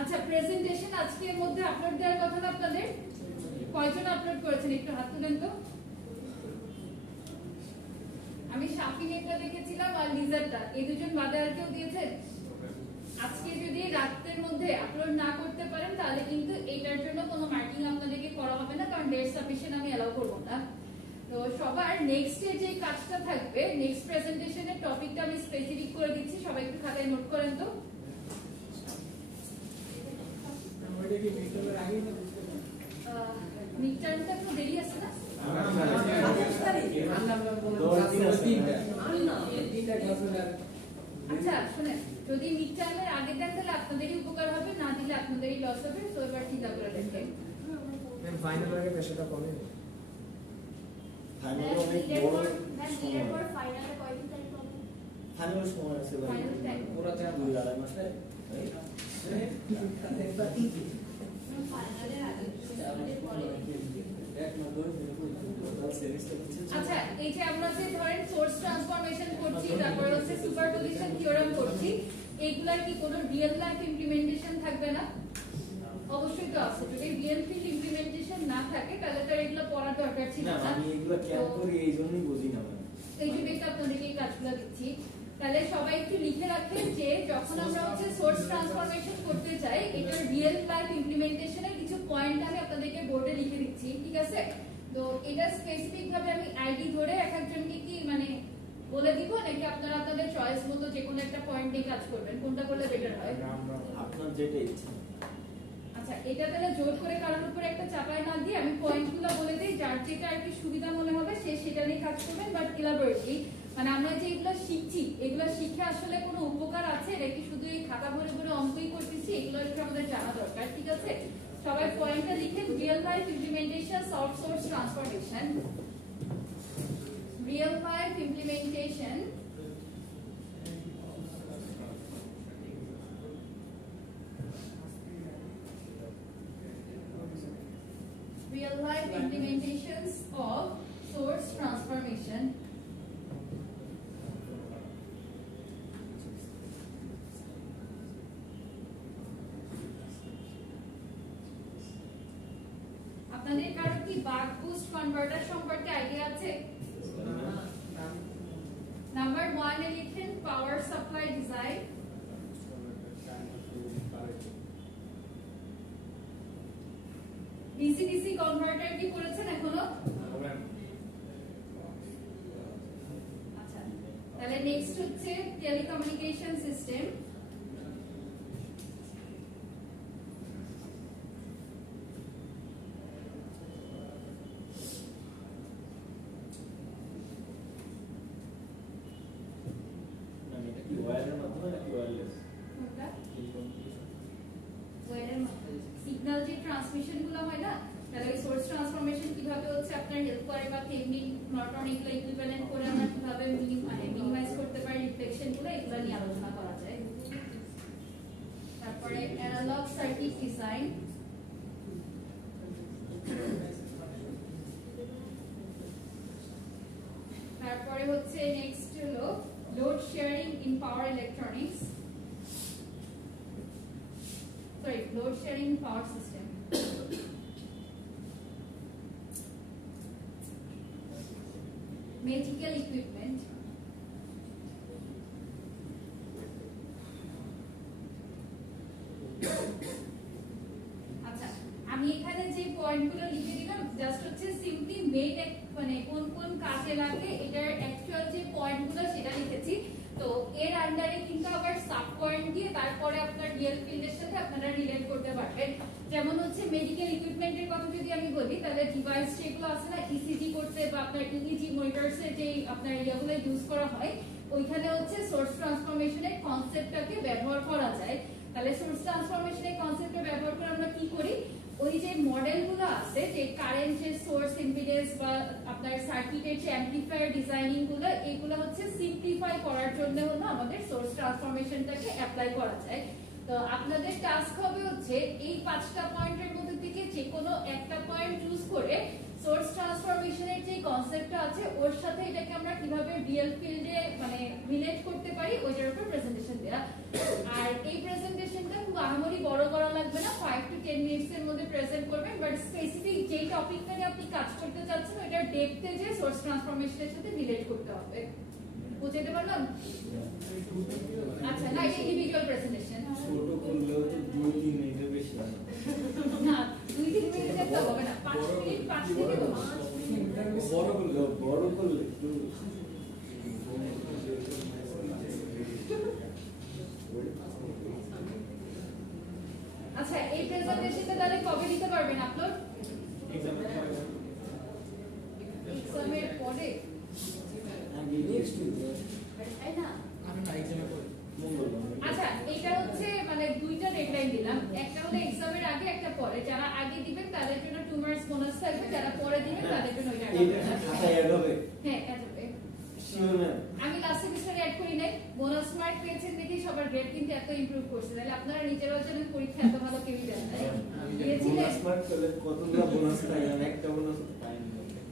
আচ্ছা, প্রেজেন্টেশন আজকের মধ্যে আপলোড দেওয়ার কথা না আপনাদের? কয়জন আপলোড করেছেন একটু হাত তুলেন তো। যেটা দেখেছিলাম আর লিজারটা, এই দুজন বাদে আর কেউ দিয়েছেন? আজকে যদি রাতের মধ্যে আপলোড না করতে পারেন তাহলে কিন্তু এটার জন্য কোনো মার্কিং আপনাদেরকে করা হবে না, কারণ ডেট সাবমিশন আমি এলাও করব না। তো সবার নেক্সট যে কাজটা থাকবে, নেক্সট প্রেজেন্টেশনের টপিকটা আমি স্পেসিফিক করে দিচ্ছি, সবাই একটু খাতায় নোট করেন তো। ওইটা কি মিডটার্মের আগেই না বুঝতে পারবেন? মিডটার্মটা একটু দেরি আছে না? আচ্ছা শুনেন, যদি মিডটার্মের আগে দেন তাহলে আপনাদেরই উপকার হবে, না দিলে আপনাদেরই লস হবে। তো এবার চিন্তা করে দেখেন। ম্যাম ফাইনাল আগে পেশাটা কমে ফাইনাল অনেক বড় ফাইনালে কয়দিন টাইম পাবো? ফাইনাল সময় আছে ভাই, Final time। পুরো 2-2.5 মাস ফাইনালের আগে আমাদের পরে আচ্ছা, এই যে আমরা যে ধরেন সোর্স ট্রান্সফরমেশন করছি, তারপরে হচ্ছে সুপারপজিশন থিওরেম করছি, এইগুলার কি কোনো রিয়েল লাইফ ইমপ্লিমেন্টেশন থাকবে না? অবশ্যই তো আছে। যদি রিয়েল ফিল্ড ইমপ্লিমেন্টেশন না থাকে তাহলে তো এগুলো পড়ার দরকার ছিল না। না। আমি এগুলো কেন করি এই জন্যই বুঝি না। এই জন্যই তো আপনাদেরকে এই কাজগুলো দিচ্ছি। তাহলে সবাই একটু লিখে রাখেন যে যখন আমরা হচ্ছে সোর্স ট্রান্সফরমেশন করতে চাই, এটার রিয়েল লাইফ ইমপ্লিমেন্টেশনের কিছু পয়েন্ট আমি আপনাদেরকে বোর্ডে লিখে দিচ্ছি, ঠিক আছে? তো এটা স্পেসিফিক ভাবে আমি আইডি ধরে এক একজনকে কি মানে বলে দিব, নাকি আপনারা আপনাদের চয়েস মতো যে কোনো একটা পয়েন্ট নিয়ে কাজ করবেন? কোনটা করলে বেটার হয়? আপনার যেটা ইচ্ছা। আচ্ছা, এটা তাহলে জোর করে কারোর উপরে একটা চাপায় না দিয়ে আমি পয়েন্টগুলো বলে দিই, যার যেটা আর কি সুবিধা মনে হবে সে সেটা নিয়ে কাজ করবেন। বাট ইলাবোরেটলি মানে আমরা যে এগুলো শিখছি, এগুলো শিখে আসলে কোনো উপকার আছে নাকি শুধু এই খাতা ভরে ভরে অঙ্কই করতেছি, এগুলো একটু আমাদের জানা দরকার, ঠিক আছে? সবাই পয়েন্টটা লিখেন। Real life implementation of swords transformation, real life implementation real life implementations of source transformation. আপনাদের কারো কি বাক বুস্ট কনভার্টার সম্পর্কে আইডিয়া আছে? নাম্বার 1 এ লিখেন power supply design. DC DC converter কি করেছেন এখনো? আচ্ছা, তাহলে নেক্সট হচ্ছে টেলিকমিউনিকেশন সিস্টেম। এটা কি ওয়্যারের মাধ্যমে নাকি ওয়্যারলেস? কোনটা? ওয়্যারের মাধ্যমে। সিগন্যাল যে ট্রান্সমিশন গুলো হয় না, তাহলে সোর্স ট্রান্সফরমেশন কিভাবে হচ্ছে আপনার হেল্প করে, বা থেভনিন নর্টন এগুলো ইকুইভ্যালেন্ট করে আমরা কিভাবে মিনিমাইজ করতে পারি রিফ্লেকশন গুলো, এগুলো নিয়ে আলোচনা করা যায়। তারপরে অ্যানালগ সার্কিট ডিজাইন, তারপরে হচ্ছে নেক্সট হলো load sharing in power electronics, sorry load sharing in power system. Medical equipment, আচ্ছা আমি এখানে যে পয়েন্টগুলো লিখে দিলাম জাস্ট হচ্ছে সিম্পলি মেড মানে কোন কোন কাজে লাগে এটার অ্যাকচুয়াল যে পয়েন্টগুলো সেটা লিখেছি। তো এর আন্ডারে কিন্তু আবার সাব পয়েন্ট দিয়ে তারপরে আপনার রিয়েল ফিল্ডের সাথে আপনারা রিলেট করতে পারবেন। যেমন হচ্ছে মেডিকেল ইকুইপমেন্টের কথা যদি আমি বলি, তাহলে ডিভাইস যেগুলো আছে না ইসিজি করতে বা আপনার ইইজি মনিটরসে যে আপনার ইয়াগুলো ইউজ করা হয়, ওইখানে হচ্ছে সোর্স ট্রান্সফরমেশনের কনসেপ্টটাকে ব্যবহার করা যায়। তাহলে সোর্স ট্রান্সফরমেশনের কনসেপ্টটা ব্যবহার করে আমরা কি করি, ওই যে মডেলগুলো আছে যে কারেন্ট যে সোর্স ইম্পিডেন্স বা আপনার সার্কিটের যে অ্যাম্পলিফায়ার ডিজাইনিং গুলো, এগুলো হচ্ছে সিম্পলিফাই করার জন্য হলো আমাদের সোর্স ট্রান্সফরমেশনটাকে অ্যাপ্লাই করা যায়। তো আপনাদের টাস্ক হবে হচ্ছে এই 5টা পয়েন্টের মধ্যে থেকে যে কোনো একটা পয়েন্ট চুজ করে সোর্স ট্রান্সফরমেশনের যে কনসেপ্টটা আছে ওর সাথে এটাকে আমরা কিভাবে রিয়েল ফিল্ডে মানে রিলেট করতে পারি ওইটার উপর প্রেজেন্টেশন দেয়া। আর এই প্রেজেন্টেশনটা খুব আহামরি বড় করা লাগবে না, 5 to 10 মিনিটস এর মধ্যে প্রেজেন্ট করবেন। বাট স্পেসিফিক যেই টপিকটা নিয়ে আপনি কাজ করতে চাচ্ছেন ওইটার ডেপথে যে সোর্স ট্রান্সফরমেশনের সাথে রিলেট করতে হবে। বুঝতে পারলাম? আচ্ছা, না এটা ইন্ডিভিজুয়াল প্রেজেন্টেশন। ছোট করলেও তো 2-3 মিনিটের বেশি হয় না 2-3 মিনিটে তো হবে না, 5 মিনিট 5 মিনিট বড় করলে একটু আচ্ছা, এই প্রেজেন্টেশনটা তাহলে কবে দিতে পারবেন আপলোড? এক্সামের পরে নেক্সট উইক তাই না? আমি না এক্সামে পড়ি। আচ্ছা, এটা হচ্ছে মানে দুইটা ডেডলাইন দিলাম, একটা হলো এক্সামের আগে, একটা পরে। যারা আগে দিবেন তাদের জন্য 2 মার্কস বোনাস থাকবে, যারা পরে দিবেন তাদের জন্য ওইটা খাতায় অ্যাড হবে। হ্যাঁ, অ্যাড হবে। Sure ma'am. আমি লাস্ট সেমিস্টারে অ্যাড করি নাই, বোনাস মার্ক পেয়েছেন দেখি সবার গ্রেড কিন্তু এত ইমপ্রুভ করছে। তাহলে আপনারা নিজেরাও যেন পরীক্ষা এত ভালো কেউই দেন নাই। দিয়েছিলেন বোনাস মার্ক পেলে কতগুলো বোনাস পাই না, একটা বোনাস পাই না।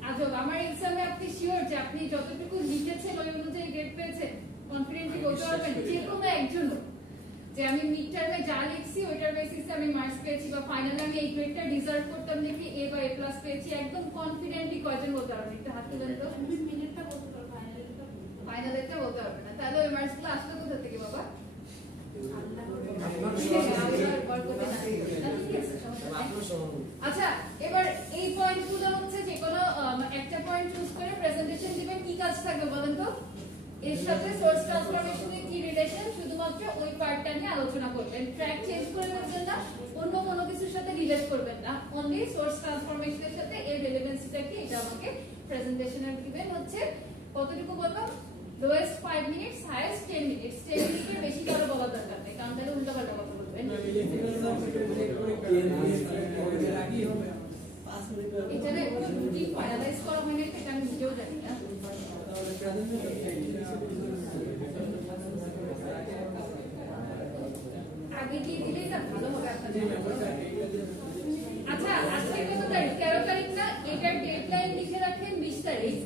আজব, আমার এক্সামে আপনি শিওর যে আপনি যতটুকু লিখেছেন ওই অনুযায়ী গ্রেড পেয়েছেন? কনফিডেন্টলি বলতে পারবেন যে কোনো একজন যে আমি মিড টার্মে যা লিখছি ওইটার বেসিসে আমি মার্কস পেয়েছি বা ফাইনালে আমি এই গ্রেডটা ডিজার্ভ করতাম দেখি এ বা এ প্লাস পেয়েছি? একদম কনফিডেন্টলি কয়জন বলতে পারবেন? একটু হাত তুলেন তো। মিনিটটা বলতে পারবো, ফাইনালেরটা বলতে পারবেন না, তাহলে ওই মার্কসগুলো আসলো কোথা থেকে বাবা? আচ্ছা, এবার এই পয়েন্টগুলো হচ্ছে যে কোনো একটা পয়েন্ট চুজ করে প্রেজেন্টেশন দিবেন। কি কাজ থাকবে বলেন তো? এর সাথে সোর্স ট্রান্সফরমেশনের কি রিলেশন, শুধুমাত্র ওই পার্টটা নিয়ে আলোচনা করবেন। ট্র্যাক চেঞ্জ করে দেবেন না, অন্য কোনো কিছুর সাথে রিলেট করবেন না, অনলি সোর্স ট্রান্সফরমেশনের সাথে এর রিলেভেন্সিটা কি এটা আমাকে প্রেজেন্টেশনে দিবেন। হচ্ছে কতটুকু বললাম? Lowest 5 minutes, highest 10 minutes. 10 মিনিটের বেশি কারো বলা দরকার নেই, কারণ তাহলে উল্টাপাল্টা কথা বলবেন। এটা না এখনো রুটিন ফাইনালাইজ করা হয়নি, এটা আমি নিজেও জানি না। আগে দিয়ে দিলেই না ভালো হবে আপনাদের। আচ্ছা, আজকে কত তারিখ? 13 তারিখ না? এটার ডেডলাইন লিখে রাখেন 20 তারিখ।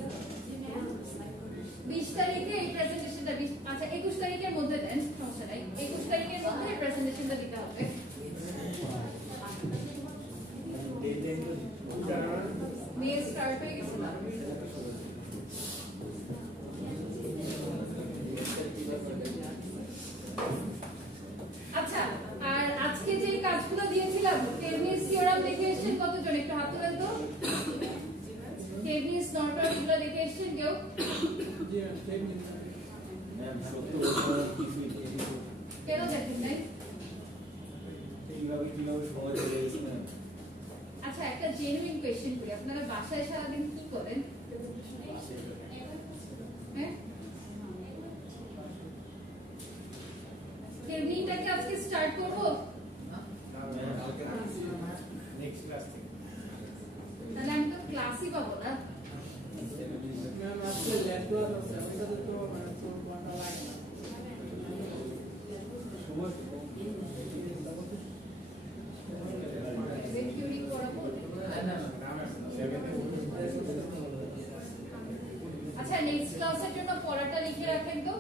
20 তারিখে এই প্রেজেন্টেশনটা, আচ্ছা 21 তারিখের মধ্যে দেন, সমস্যা নাই। 21 তারিখের মধ্যে এই প্রেজেন্টেশনটা দিতে হবে। মে স্টার্ট হয়ে গেছে না? আচ্ছা, আর আজকে যে কাজগুলো দিয়েছিলাম, টেবনিস থিওরাম দেখে এসেছেন কতজন? একটু হাত তুলেন তো। টেবনিস নর্টন গুলো দেখে এসেছেন কেউ? ম্যাম সত্যি বলতে কেন দেখেন নাই? কিভাবে সময় চলে গেছে ম্যাম। আচ্ছা, একটা জেনুইন কোয়েশ্চেন করি, আপনারা বাসায় সারাদিন কি করেন? হ্যাঁ, টেবনিংটাকে আজকে স্টার্ট করবো? তাহলে আমি তো ক্লাসই পাবো না। থিওরি পড়াবো। আচ্ছা, নেক্সট ক্লাসের জন্য পড়াটা লিখে রাখেন তো।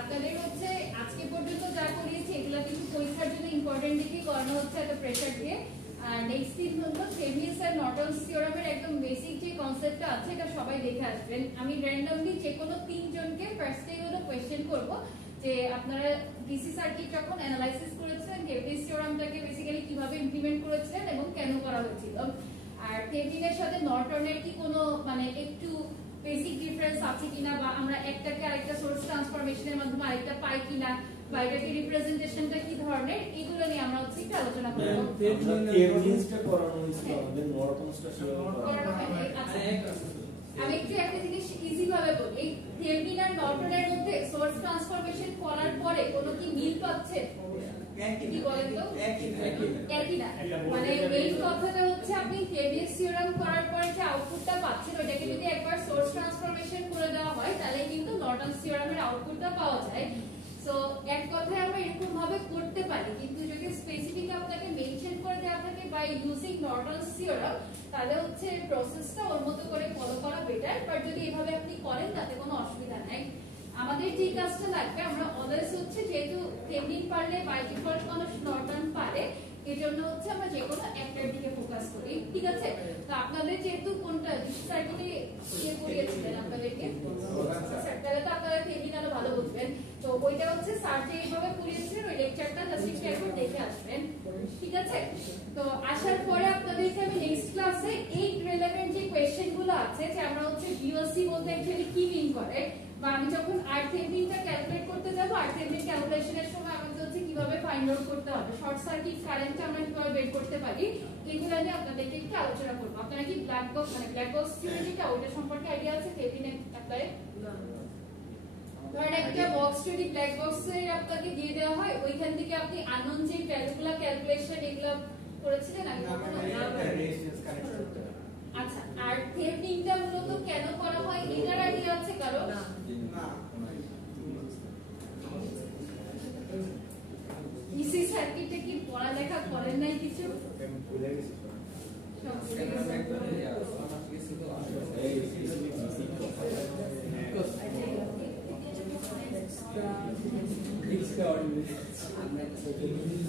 আপনাদের হচ্ছে আজকে পর্যন্ত যা করিয়েছি এগুলো কিন্তু পরীক্ষার জন্য ইম্পর্টেন্ট দেখে করানো হচ্ছে এত প্রেসার দিয়ে। আর নেক্সট দিন হলো থেভনিস আর নর্টনস থিওরামের একদম বেসিক যে কনসেপ্টটা আছে এটা সবাই দেখে আসবেন। আমি র্যান্ডমলি যে কোনো 3 জনকে ফার্স্টে হলো কোয়েশ্চেন করব যে আপনারা ডিসি সার্কিট যখন অ্যানালাইসিস করেছিলেন থেভনিস থিওরামটাকে বেসিক্যালি কিভাবে ইমপ্লিমেন্ট করেছিলেন এবং কেন করা হয়েছিল, আর থেভনিনের সাথে নর্টনের কি কোনো মানে একটু বেসিক ডিফারেন্স আছে কিনা, বা আমরা একটাকে আরেকটা সোর্স ট্রান্সফরমেশনের মাধ্যমে আরেকটা পাই কিনা, বা এটাকে রিপ্রেজেন্টেশনটা কি ধরনের, এগুলো নিয়ে আমরা হচ্ছে একটু আলোচনা করব। টেবনিসটা করানো হয়েছিল, আমাদের নর্টনসটা করানো হয়নি। আচ্ছা, আমি একটু একটা জিনিস ইজি ভাবে বলি, এই থেভনিন আর নর্টনের মধ্যে সোর্স ট্রান্সফরমেশন করার পরে কোনো কি মিল পাচ্ছে? কি বলেন তো? একই না। মানে মেইন কথাটা হচ্ছে আপনি থেভনিস থিওরাম করার পরে যে আউটপুটটা পাচ্ছেন ওটাকে যদি একবার সোর্স ট্রান্সফরমেশন করে দেওয়া হয় তাহলে কিন্তু নর্টনস থিওরামের আউটপুটটা পাওয়া যায়। সো এক কথায় আমরা এরকম ভাবে করতে পারি, কিন্তু যদি স্পেসিফিক আপনাকে মেনশন করে দেওয়া থাকে বাই ইউজিং নর্টনস থিওরাম তাহলে হচ্ছে প্রসেসটা ওর মতো করে ফলো করা বেটার। বাট যদি এভাবে আপনি করেন তাতে কোনো অসুবিধা নাই। আমাদের যে কাজটা লাগবে, আমরা অলওয়েজ হচ্ছে যেহেতু থেভনিন পারলে বাই ডিফল্ট মানুষ নর্টন পারে, এজন্য হচ্ছে আমরা যে কোনো একটার দিকে ফোকাস করি, ঠিক আছে? তো আপনাদের যেহেতু কোনটা সার্কিটে পড়িয়েছিলেন আপনাদেরকে, তাহলে তো আপনারা থেভেনিন আরো ভালো বুঝবেন। তো ওইটা হচ্ছে স্যার যে এইভাবে পড়িয়েছিলেন ওই লেকচারটা জাস্ট একটু দেখে আসবেন, ঠিক আছে? তো আসার পরে আপনাদেরকে আমি নেক্সট ক্লাসে এই রিলেভেন্ট যে কোশ্চেন গুলো আছে যে আমরা হচ্ছে বিওসি বলতে অ্যাকচুয়ালি কি মিন করে, বা আমি যখন RTheveninটা ক্যালকুলেট করতে যাব RThevenin ক্যালকুলেশনের সময় আমাদের হচ্ছে কিভাবে ফাইন্ড আউট করতে হবে, শর্ট সার্কিট কারেন্ট আমরা কিভাবে বের করতে পারি, এগুলো নিয়ে আপনাদেরকে একটু আলোচনা করব। আপনারা কি ব্ল্যাক বক্স মানে ব্ল্যাক বক্স থিওরি যেটা ওটা সম্পর্কে আইডিয়া আছে থেভেনিন অ্যাপ্লাই? ধরেন একটা বক্স যদি ব্ল্যাক বক্সে আপনাকে দিয়ে দেওয়া হয় ওইখান থেকে আপনি আননোন যে ভ্যালুগুলো ক্যালকুলেশন এগুলো করেছিলেন আগে কখনো? আচ্ছা, আর থেভেনিনটা মূলত কেন করা হয় এটার আইডিয়া আছে কারো? ইসি সার্কিটে কি পড়ালেখা করেন নাই কিছু?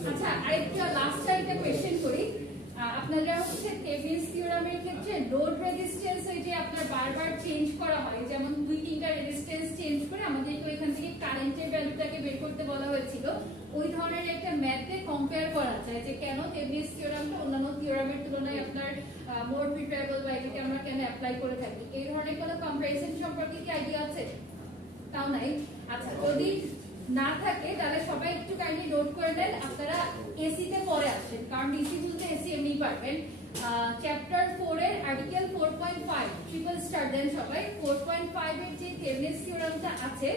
আচ্ছা, আরেকটা লাস্ট একটা কোশ্চেন করি। আপনারা হচ্ছে থেভেনিন থিওরামের ক্ষেত্রে লোড রেজিস্ট্যান্স এই যে আপনার বারবার চেঞ্জ করা হয়, যেমন 2-3টা রেজিস্ট্যান্স চেঞ্জ করে আমাদেরকে ওইখান থেকে কারেন্টের ভ্যালুটাকে বের করতে বলা হয়েছিল। ওই ধরনের একটা ম্যাথে কম্পেয়ার করা যায় যে কেন থেভেনিন থিওরামটা অন্যান্য থিওরামের তুলনায় আপনার মোর প্রিফারেবল বা এটাকে আমরা কেন অ্যাপ্লাই করে থাকি, এই ধরনের কোনো কম্পারিজন সম্পর্কে কি আইডিয়া আছে? তাও নাই? আচ্ছা, যদি না থাকে তাহলে সবাই একটু কাইন্ডলি নোট করে নেন, আপনারা এসি তে পরে আসেন কারণ ডিসি বলতে এসি এমনি পারবেন। চ্যাপ্টার 4 এর আর্টিকেল 4.5 ট্রিপল স্টার দেন সবাই। 4.5 এর যে থেভেনিন থিওরামটা আছে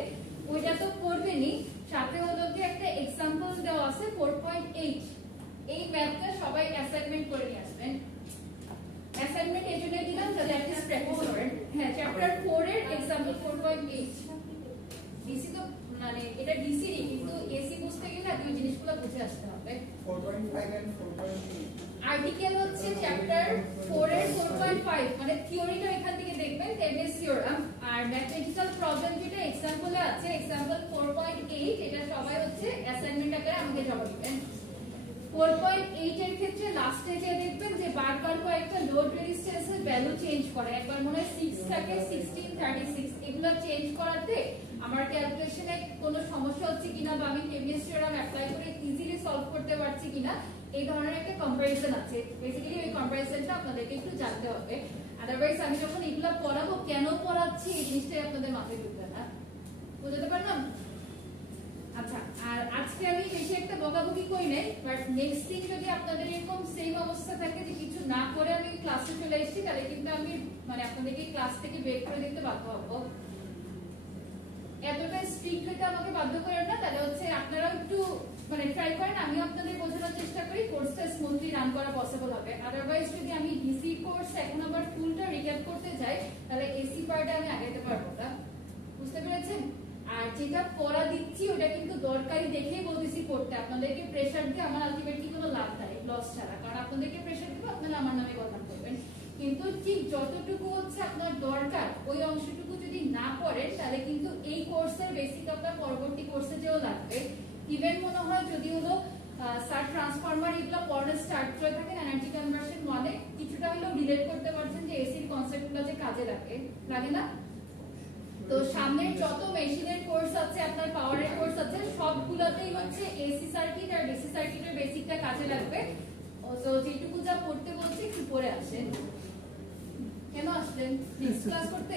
ওইটা তো পড়বেনই, সাথে হলো কি একটা এক্সাম্পল দেওয়া আছে 4.8। এই ম্যাথটা সবাই অ্যাসাইনমেন্ট করে নিয়ে আসবেন। অ্যাসাইনমেন্ট এজন্য দিলাম যাতে আপনি প্র্যাকটিস করেন। হ্যাঁ, চ্যাপ্টার 4 এর এক্সাম্পল 4.8। ডিসি তো মানে এটা ডিসি কিন্তু এসি বুঝতে গেলে দুই জিনিসগুলো বুঝে আসতে হবে। 4.5 and 4.8 আর্টিকেল হচ্ছে চ্যাপ্টার 4 এর 4.5 মানে থিওরিটা এখান থেকে দেখবেন থেভেনিন থিওরাম, আর ম্যাথমেটিক্যাল প্রবলেম যেটা एग्जांपले আছে एग्जांपल 4.8 এটা সবাই হচ্ছে অ্যাসাইনমেন্ট আকারে আমাকে জমা দিবেন। 4.8 এর ক্ষেত্রে লাস্টে যে দেখবেন যে বারবার কয়েকটা লোড রেজিস্ট্যান্সের ভ্যালু চেঞ্জ করে, একবার মনে হয় 6 থাকে 16 36, এগুলো চেঞ্জ করাতে আমার ক্যালকুলেশনে কোনো সমস্যা হচ্ছে কিনা বা আমি থেভেনিন থিওরাম অ্যাপ্লাই করে ইজিলি সলভ করতে পারছি কিনা এই ধরনের একটা কম্পারিজন আছে। বেসিক্যালি ওই কম্পারিজনটা আপনাদেরকে একটু জানতে হবে, আদারওয়াইজ আমি যখন এগুলো পড়াবো কেন পড়াচ্ছি এই জিনিসটাই আপনাদের মাথায় ঢুকবে না। বুঝতে পারলাম? আচ্ছা, আর আজকে আমি বেশি একটা বকাবকি করি নাই, বাট নেক্সট দিন যদি আপনাদের এরকম সেম অবস্থা থাকে যে কিছু না করে আমি ক্লাসে চলে এসেছি তাহলে কিন্তু আমি মানে আপনাদেরকে ক্লাস থেকে বের করে দিতে বাধ্য হবো। এতটা স্ট্রিক্ট হতে আমাকে বাধ্য করেন না, তাহলে হচ্ছে আপনারা একটু মানে ট্রাই করেন, আমি আপনাদের বোঝানোর চেষ্টা করি, কোর্সটা স্মুথলি রান করা পসিবল হবে। আদারওয়াইজ যদি আমি ডিসি কোর্স এখন আবার ফুলটা রিক্যাপ করতে যাই তাহলে এসি পার্টে আমি আগাইতে পারবো না। বুঝতে পেরেছেন? আর যেটা পড়া দিচ্ছি ওটা কিন্তু দরকারি দেখেই বলতেছি পড়তে, আপনাদেরকে প্রেসার দিয়ে আমার আলটিমেটলি কোনো লাভ নাই লস ছাড়া, কারণ আপনাদেরকে প্রেসার দিব আপনারা আমার নামে বদনাম করবেন, কিন্তু ঠিক যতটুকু হচ্ছে আপনার দরকার ওই অংশটুকু যদি না পড়েন তাহলে কিন্তু এই কোর্সের বেসিক আপনার পরবর্তী কোর্সে যেও লাগবে। ইভেন মনে হয় যদি হলো স্যার ট্রান্সফরমার এগুলো পড়ানো স্টার্ট করে থাকেন এনার্জি কনভার্সন মানে কিছুটা হলেও রিলেট করতে পারছেন যে এসির কনসেপ্টগুলো যে কাজে লাগে না? তো সামনের যত মেশিনের কোর্স আছে আপনার পাওয়ারের কোর্স আছে সবগুলোতেই হচ্ছে এসি সার্কিট আর ডিসি সার্কিটের বেসিকটা কাজে লাগবে। তো যেটুকু যা পড়তে বলছি একটু পড়ে আসেন। কেন আসলেন? নেক্সট ক্লাস করতে?